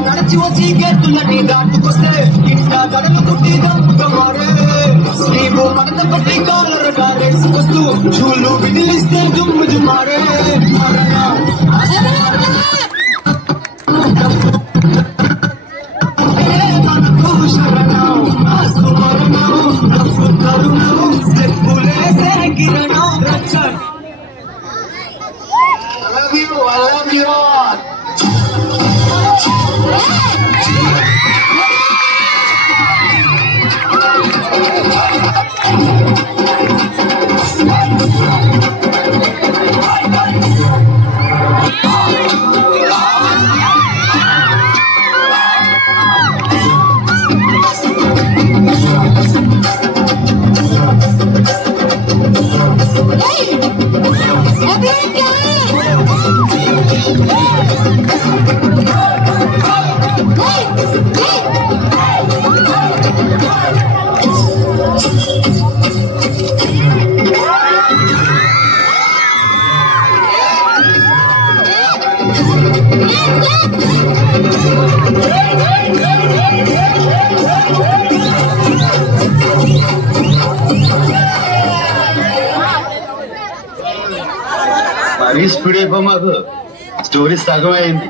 నడిచి వచ్చి గేతులని దాటుకొస్తే ఇంత గడలు కుట్టి దమ్ముకోరే స్లీపు పడత పట్టి కాలర్ గారేసుకొస్తూ చూలు విదిలిస్తే దుమ్ము జుమారే మరీ స్పీడ్ అయిపో మాకు స్టోరీ సగం అయింది.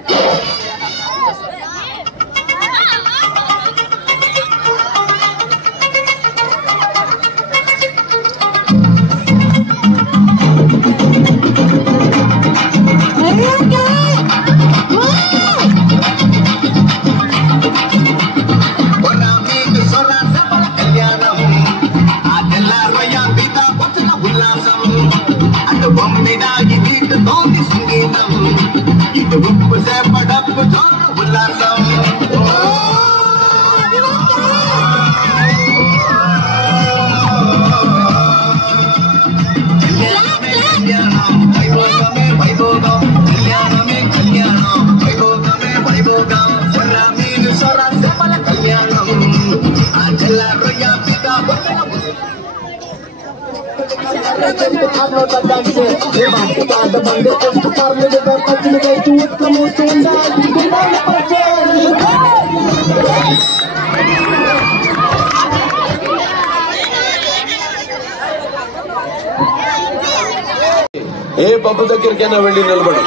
ఏ పబ్బు దగ్గరికైనా వెళ్లి నిలబడి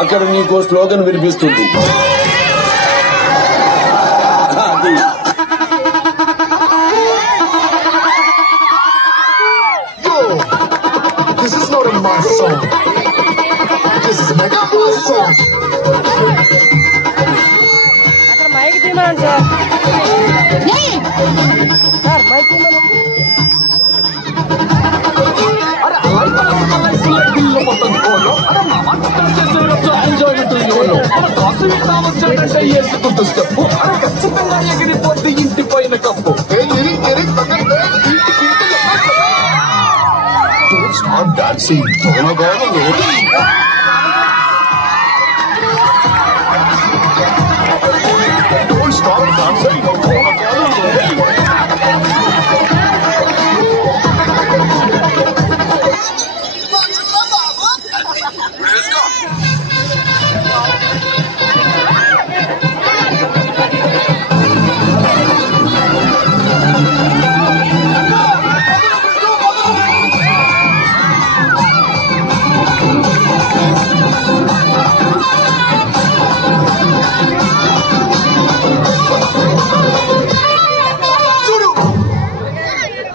అక్కడ నీకో స్లోగన్ వినిపిస్తుంది. This is not a mass song. This is a mega mass song. అక్కడ మైక్ తీయమని సార్. సార్ మైక్ తీయమని. ఖచ్చితంగా ఎగిరిపోద్ది ఇంటి పైన cup. Start dancing. Don't stop dancing.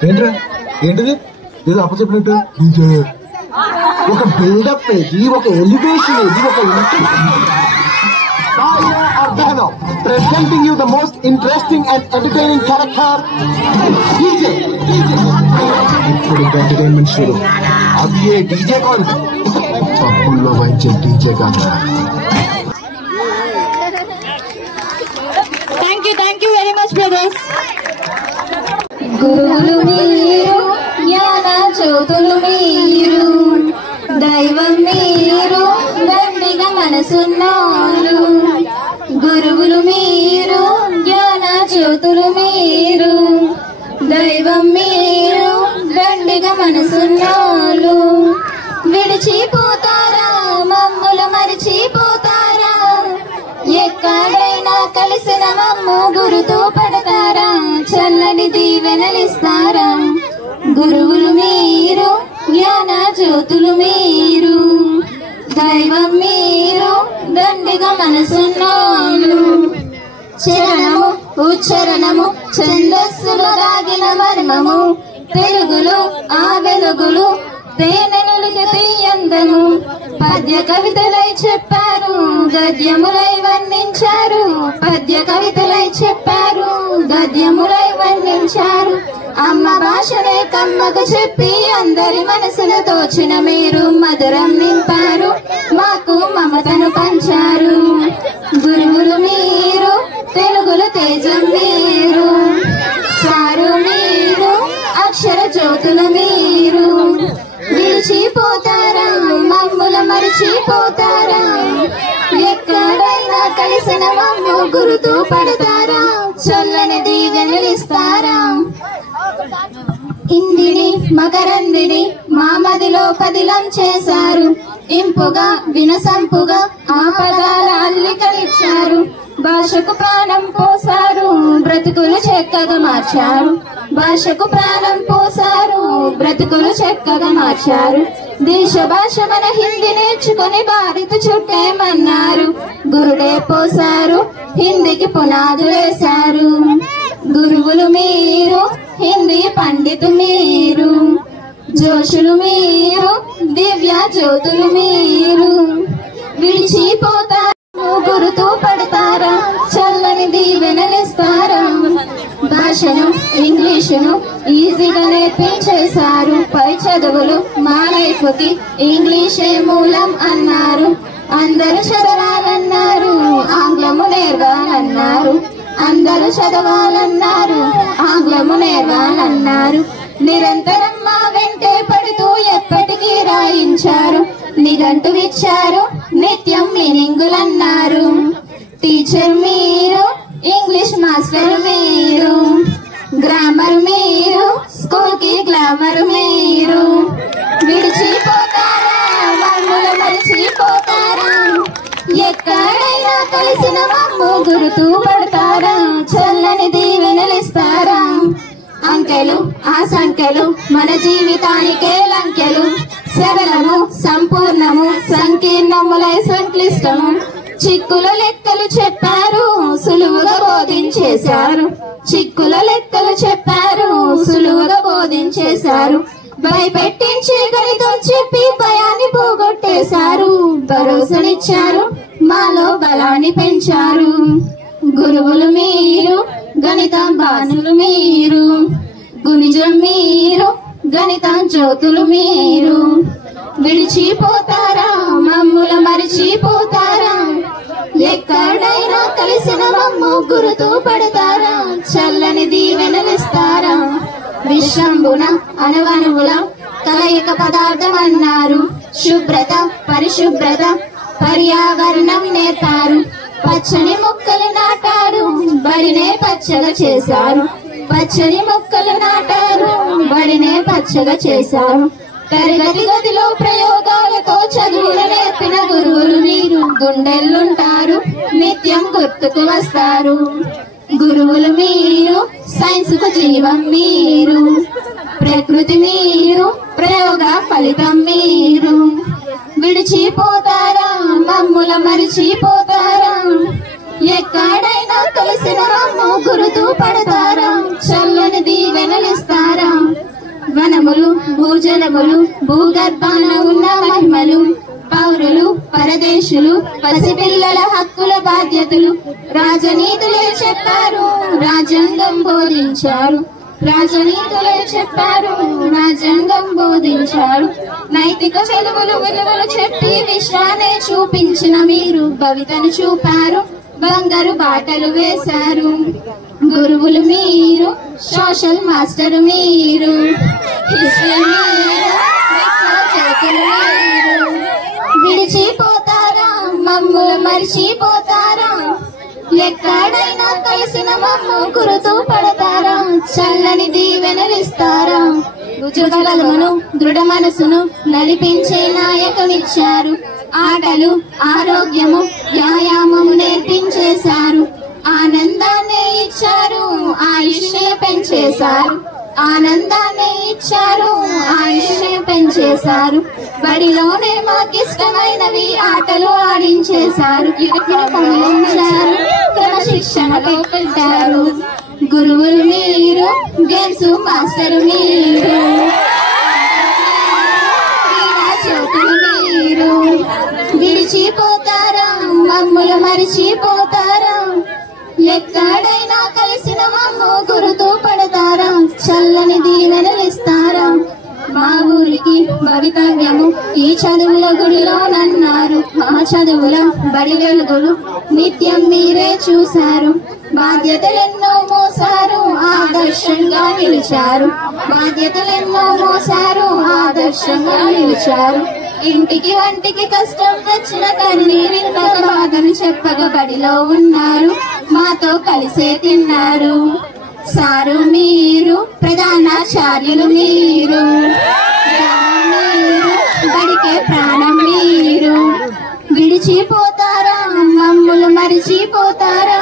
ఏంట్రా ఏంటిది ఏదో అప్పచెప్పినట్టు ఒక బిల్డప్ ఇది, ఒక ఎలివేషన్ ఇది, ఒక presenting you the most interesting and entertaining character, DJ. ఇప్పుడు ఎంటర్టైన్మెంట్ షురూ. అది ఏ డీజే కాదు, పప్పుల్లో వాయించే డీజే కాదు. Thank you very much, brothers. గురువులు మీరు, జ్ఞాన జ్యోతులు మీరు, దైవం మీరు, దండిగా మనసున్నోళ్ళు. గురువులు మీరు, జ్ఞాన జ్యోతులు మీరు, దైవం మీరు, దండిగా మనసున్నోళ్ళు. విడిచిపోతారా మమ్ముల మరిచిపోతారా, ఎక్కడైనా కలిసిన మమ్ము గురుతూ పడతారా, చల్లని దీవెనలిస్తారా. గురువులు మీరు, జ్ఞాన జ్యోతులు మీరు, దైవం మీరు, దండిగా మనసున్నోళ్ళు. చరణము ఉచ్చరణము ఛందస్సులు రాగిన మర్మము, తెలుగులు ఆ వెలుగులు తేనెలుగు తీయందము. పద్య కవితలై చెప్పారు, గద్యములై వర్ణించారు. పద్య కవితలై చెప్పారు, గద్యములై వర్ణించారు. అమ్మ భాషనే కమ్మకు చెప్పి అందరి మనసును తోచిన మీరు మధురం నింపారు, మాకు మమతను పంచారు. గురువులు మీరు, తెలుగులు తేజం మీరు, సారు మీరు, అక్షర జ్యోతులు మీరు. విడిచిపోతారా మమ్ముల మరిచిపోతారా, ఎక్కడైనా కలిసిన మమ్ము గురుతూ పడతారా, చల్లని దీవెనలిస్తారా. ఇందిని మకరందిని మా మదిలో పదిలం చేశారు, ఇంపుగా వినసంపుగా ఆ పదాల అల్లికలిచ్చారు. భాషకు ప్రాణం పోసారు, బ్రతుకులు చెక్కగా మార్చారు. భాషకు ప్రాణం పోసారు, బ్రతుకులు చెక్కగా మార్చారు. దేశ భాష మన హిందీ నేర్చుకుని భారత చుట్టేమన్నారు, గురుడే పోసారు, హిందీకి పునాదులేశారు. గురువులు మీరు, హిందీ పండితు మీరు, జోషులు మీరు, దివ్య జ్యోతులు మీరు. విడిచిపోతారు గురుతూ పడతారా, చల్లని దీవెనలిస్తారా. భాషను ఇంగ్లీషును ఈజీగా నేర్పించేశారు, పై చదువులు మా లైఫ్కి ఇంగ్లీషే మూలం అన్నారు. అందరూ చదవాలన్నారు, ఆంగ్లము నేర్వాలన్నారు. అందరూ చదవాలన్నారు, ఆంగ్లము నేర్వాలన్నారు. నిరంతరం మా వెంటే పడుతూ ఎప్పటికీ రాయించారు, నిఘంటువిచ్చారు, నిత్యం మీనింగులన్నారు. టీచర్ మీరు, ఇంగ్లీష్ మాస్టర్ మీరు, గ్రామర్ మీరు, స్కూల్ కి గ్లామర్ మీరు. విడిచిపోతారా మమ్ముల మరిచిపోతారా, ఎక్కడైనా కలిసిన మమ్ము గురుతూ పడతారా, చల్లని దీవెనలిస్తారా. అంకెలు ఆ సంఖ్యలు మన జీవితానికే లంకెలు, సరళము సంపూర్ణము సంకీర్ణములై సంక్లిష్టము. చిక్కుల లెక్కలు చెప్పారు, సులువుగా బోధించేశారు. చిక్కుల లెక్కలు చెప్పారు, సులువుగా బోధించేశారు. భయపెట్టించి గణితం చెప్పి భయాన్ని పోగొట్టేశారు. భరోసానిచ్చారు, మాలో బలాన్ని పెంచారు. గురువులు మీరు, గణిత బాణులు మీరు, గునిజం మీరు, గణిత జ్యోతులు మీరు. విడిచిపోతారా మమ్ముల మరిచిపోతారా, ఎక్కడైనా కలిసిన మమ్ము గురుతూ పడతారా, చల్లని దీవెనలిస్తారా. విశ్వంబున అణువణువుల కలయిక పదార్థం అన్నారు, శుభ్రత పరిశుభ్రత పర్యావరణం నేర్పారు. పచ్చని మొక్కలు నాటారు, బడినే పచ్చగా చేశారు. పచ్చని మొక్కలు నాటారు, బడినే పచ్చగా చేశారు. తరగతి గదిలో ప్రయోగాలతో చదువులు నేర్పిన గురువులు మీరు, గుండెల్లుంటారు, నిత్యం గుర్తుకు వస్తారు. గురువులు మీరు, సైన్స్ కు జీవం మీరు, ప్రకృతి మీరు, ప్రయోగ ఫలితం మీరు. విడిచిపోతారా మమ్ముల మరిచిపోతారా, ఎక్కడైనా కలిసిన మమ్ము గురుతూ పడతారా, చల్లని దీవెనలిస్తారా. వనములు భూజలములు భూగర్భాన ఉన్న మహిమలు, పౌరులు పరదేశులు పసిపిల్లల హక్కుల బాధ్యతలు, రాజనీతులే చెప్పారు, రాజ్యాంగం బోధించారు. రాజనీతులే చెప్పారు, రాజ్యాంగం బోధించారు. నైతిక విలువలు చెప్పి విశ్వాన్ని చూపించిన మీరు, భవితను చూపారు, బంగారు బాటలు వేశారు. గురువులు మీరు, సోషల్ మాస్టర్ మీరు, హిస్టరీ మీరు, చేతులు మీరు. విడిచిపోతారా మమ్ములు మరిచిపోతారా, ఎక్కడైనా కలిసిన మమ్ము గురుతూ పడతారా, చల్లని దీవెనలిస్తారా. రుచుకలమును దృఢ మనసును నడిపించే నాయకునిచ్చారు. ఆటలు ఆరోగ్యము వ్యాయామము నేర్పించేశారు. ఆనందాన్ని ఇచ్చారు, ఆయుష్ని పెంచేశారు. ఆనందాన్ని ఇచ్చారు, ఆయుష్ని పెంచేశారు. బడిలోనే మాకిష్టమైనవి ఆటలు ఆడించేశారు. యూనిఫామ్ క్రమశిక్షణలో పెట్టారు. గురువులు మీరు, గేమ్స్ మాస్టర్ మీరు, క్రీడా మీరు. విడిచిపోతారా మమ్ములు మరిచిపోతారా, ఎక్కడైనా కలిసిన మమ్ము గురుతూ పడతారా, చల్లని దీవెనలిస్తారా. మా ఊరికి భవితవ్యము ఈ చదువుల గుడిలోనన్నారు. మా చదువుల బడి వెలుగులు నిత్యం మీరే చూశారు. బాధ్యతలెన్నో మోసారు, ఆదర్శంగా నిలిచారు. బాధ్యతలెన్నో మోసారు, ఆదర్శంగా నిలిచారు. ఇంటికి వంటికి కష్టం వచ్చిన కన్నీరిన బాధను చెప్పగా బడిలో ఉన్నారు. మాతో కలిసే తిన్నారు. సారు మీరు, ప్రధానాచార్యులు మీరు, బడికే ప్రాణం మీరు. విడిచిపోతారా మమ్ములు మరిచిపోతారా,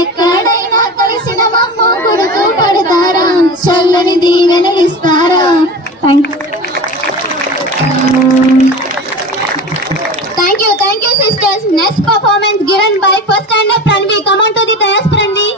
ఎక్కడైనా కలిసిన మమ్ము గుర్తు పడతారా, చల్లని దీవెనలిస్తారా. Thank you sisters. Next performance given by first standard Pranvi. Come on to the dais Pranvi.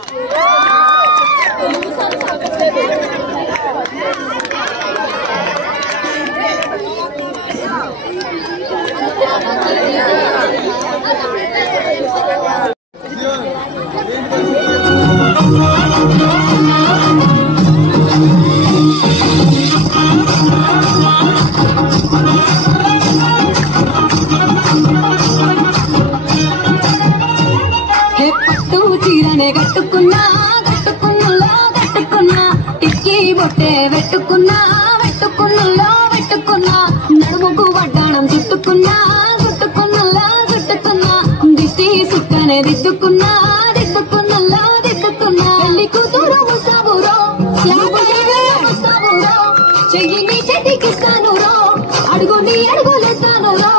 కట్టుకున్నా కట్టుకున్నలో కట్టుకున్నా, టిక్కీ బొట్టే వెట్టుకున్నా వెట్టుకున్నలో వెట్టుకున్నా, నడుముకు వడ్డాణం చుట్టుకున్నా చుట్టుకున్నలో చుట్టుకున్నా, దిష్టి సుక్కనే దిద్దుకున్నా దిద్దుకున్నలో దిద్దుకున్నా. పెళ్లి కూతురు ముస్తాబురో ముస్తాబురో, చెయ్యిని చేతికిస్తాను రో, అడుగుని అడుగులేస్తాను రో.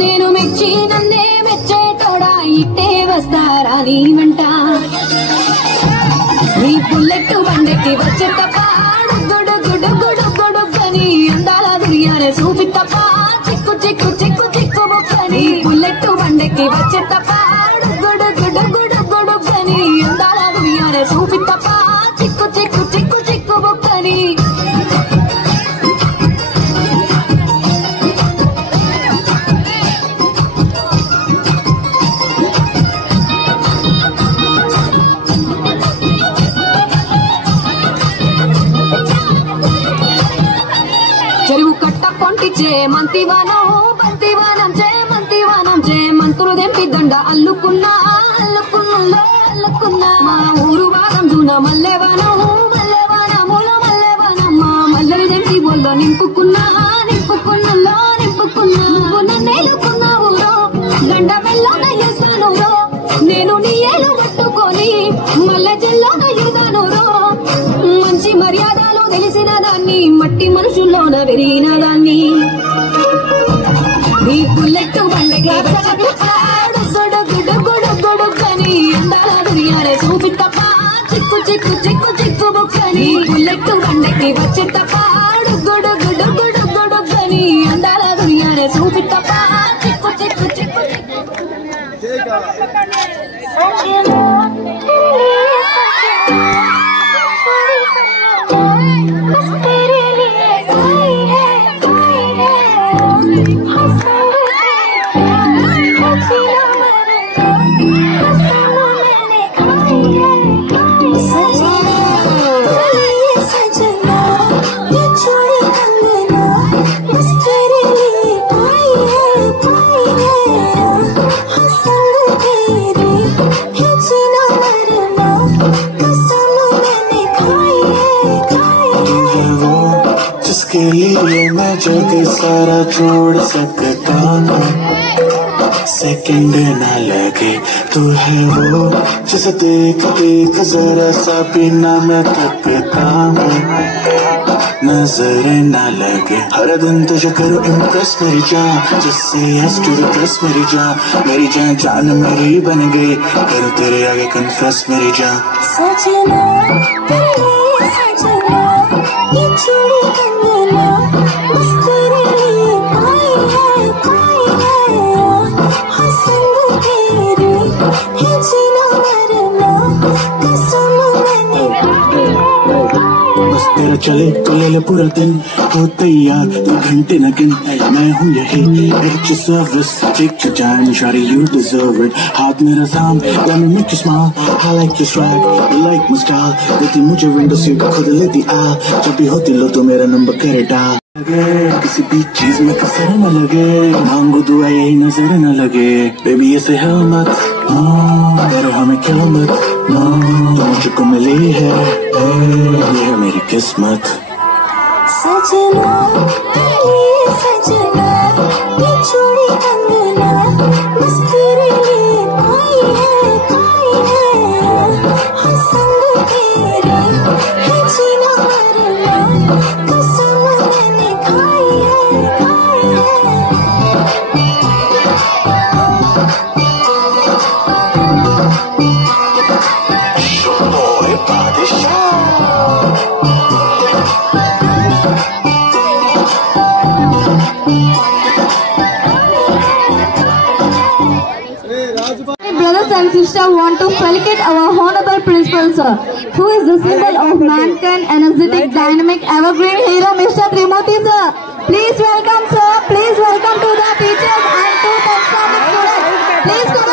నేను మెచ్చి నన్నే మెచ్చేటోడా, ఇట్టే వస్తారా నీ వెంట. నీ బుల్లెట్ బండెక్కి వచ్చే తప్ప గుడు గుడు గుడు గుడుగని, అందాల దుర్యానే చూపి తప్ప చిక్కు చిక్కు చిక్కు చిక్కు బుక్కని. బుల్లెట్ బండెక్కి వచ్చే తప్ప గుడు గుడు గుడు గుడుగని, అందాల దుర్యానే చూపి తప్ప చిక్కు చిక్కు చిక్కు చిక్కు బుక్కని. చెరువు కట్ట పొంటిచే మంతివానం బంతివానం చే మంతివానం చే, మంతులు దెంపి దండ అల్లుకున్నా అల్లుకున్నలో అల్లుకున్నా. మా ఊరు వారం జూన మల్లెవానం మల్లెవానముల మల్లెవానం, మా మల్లెలు దెంపి ఒళ్ళో నింపుకున్నా నింపుకున్నలో నింపుకున్నా. నువ్వు నన్నేలుకున్నావు రో, గండ మెల్లోన చేస్తాను రో, నేను నీ ఏలు పట్టుకొని మల్లె చెల్లోన ఎదుగాను రో. మంచి మర్యాదలు తెలిసిన దాన్ని, మట్టి మనుషుల్లోన పెరిగిన దాన్ని. నీ బుల్లెట్ బండకి గొడుగొడుగొడుగొడుగని, అందాల దుర్యానే చూపి తప్ప చిక్కు చిక్కు చిక్కు చిక్కు బుక్కని. బుల్లెట్ బండకి వచ్చే తప్ప గొడుగొడుగొడుగొడుగని, అందాల దుర్యానే చూపి తప్ప చిక్కు చిక్కు చిక్కు చిక్కు. जिसके लिए मैं जग सारा छोड़ सकता हूँ, सेकंड ना लगे तू है वो जिसे देख देख जरा सा बिना मैं थकता हूँ नजर ना लगे हर दिन तुझे करो इम्प्रेस मेरी जान जिससे यस टू रिप्रेस मेरी जान जान मेरी बन गई करो तेरे आगे कन्फेस मेरी जान सजना तेरे सजना ये चूड़ी कंगना बस तेरे लिए पाई है हसन तेरे है जीना मरना कसम मैंने बस तेरा चले तो ले ले पूरा दिन हो तैयार तो घंटे न गिन मैं हूँ यही at your service take your time shawty you deserve it हाथ मेरा थाम let me make you smile I like your swag you like my style देती मुझे विंडो सीट खुद लेती आ जब भी होती लो तो मेरा नंबर करे डाल लगे किसी भी चीज में कसर न लगे मांगू दुआ यही नजर न लगे बेबी ऐसे है मत करो हमें क्या मत मुझको मिली है ये है मेरी किस्मत सजना तेरे सजना ये चूड़ी कंगना बस तेरे लिए पाई है हसन तेरे है जीना मरना कसम मैंने खाई है Brothers and sisters, want to felicitate our honorable principal sir, who is the symbol of mankind, energetic, dynamic, evergreen hero, Mr. Trimurti sir. Please welcome sir. Please welcome to the teachers and to the students. Please.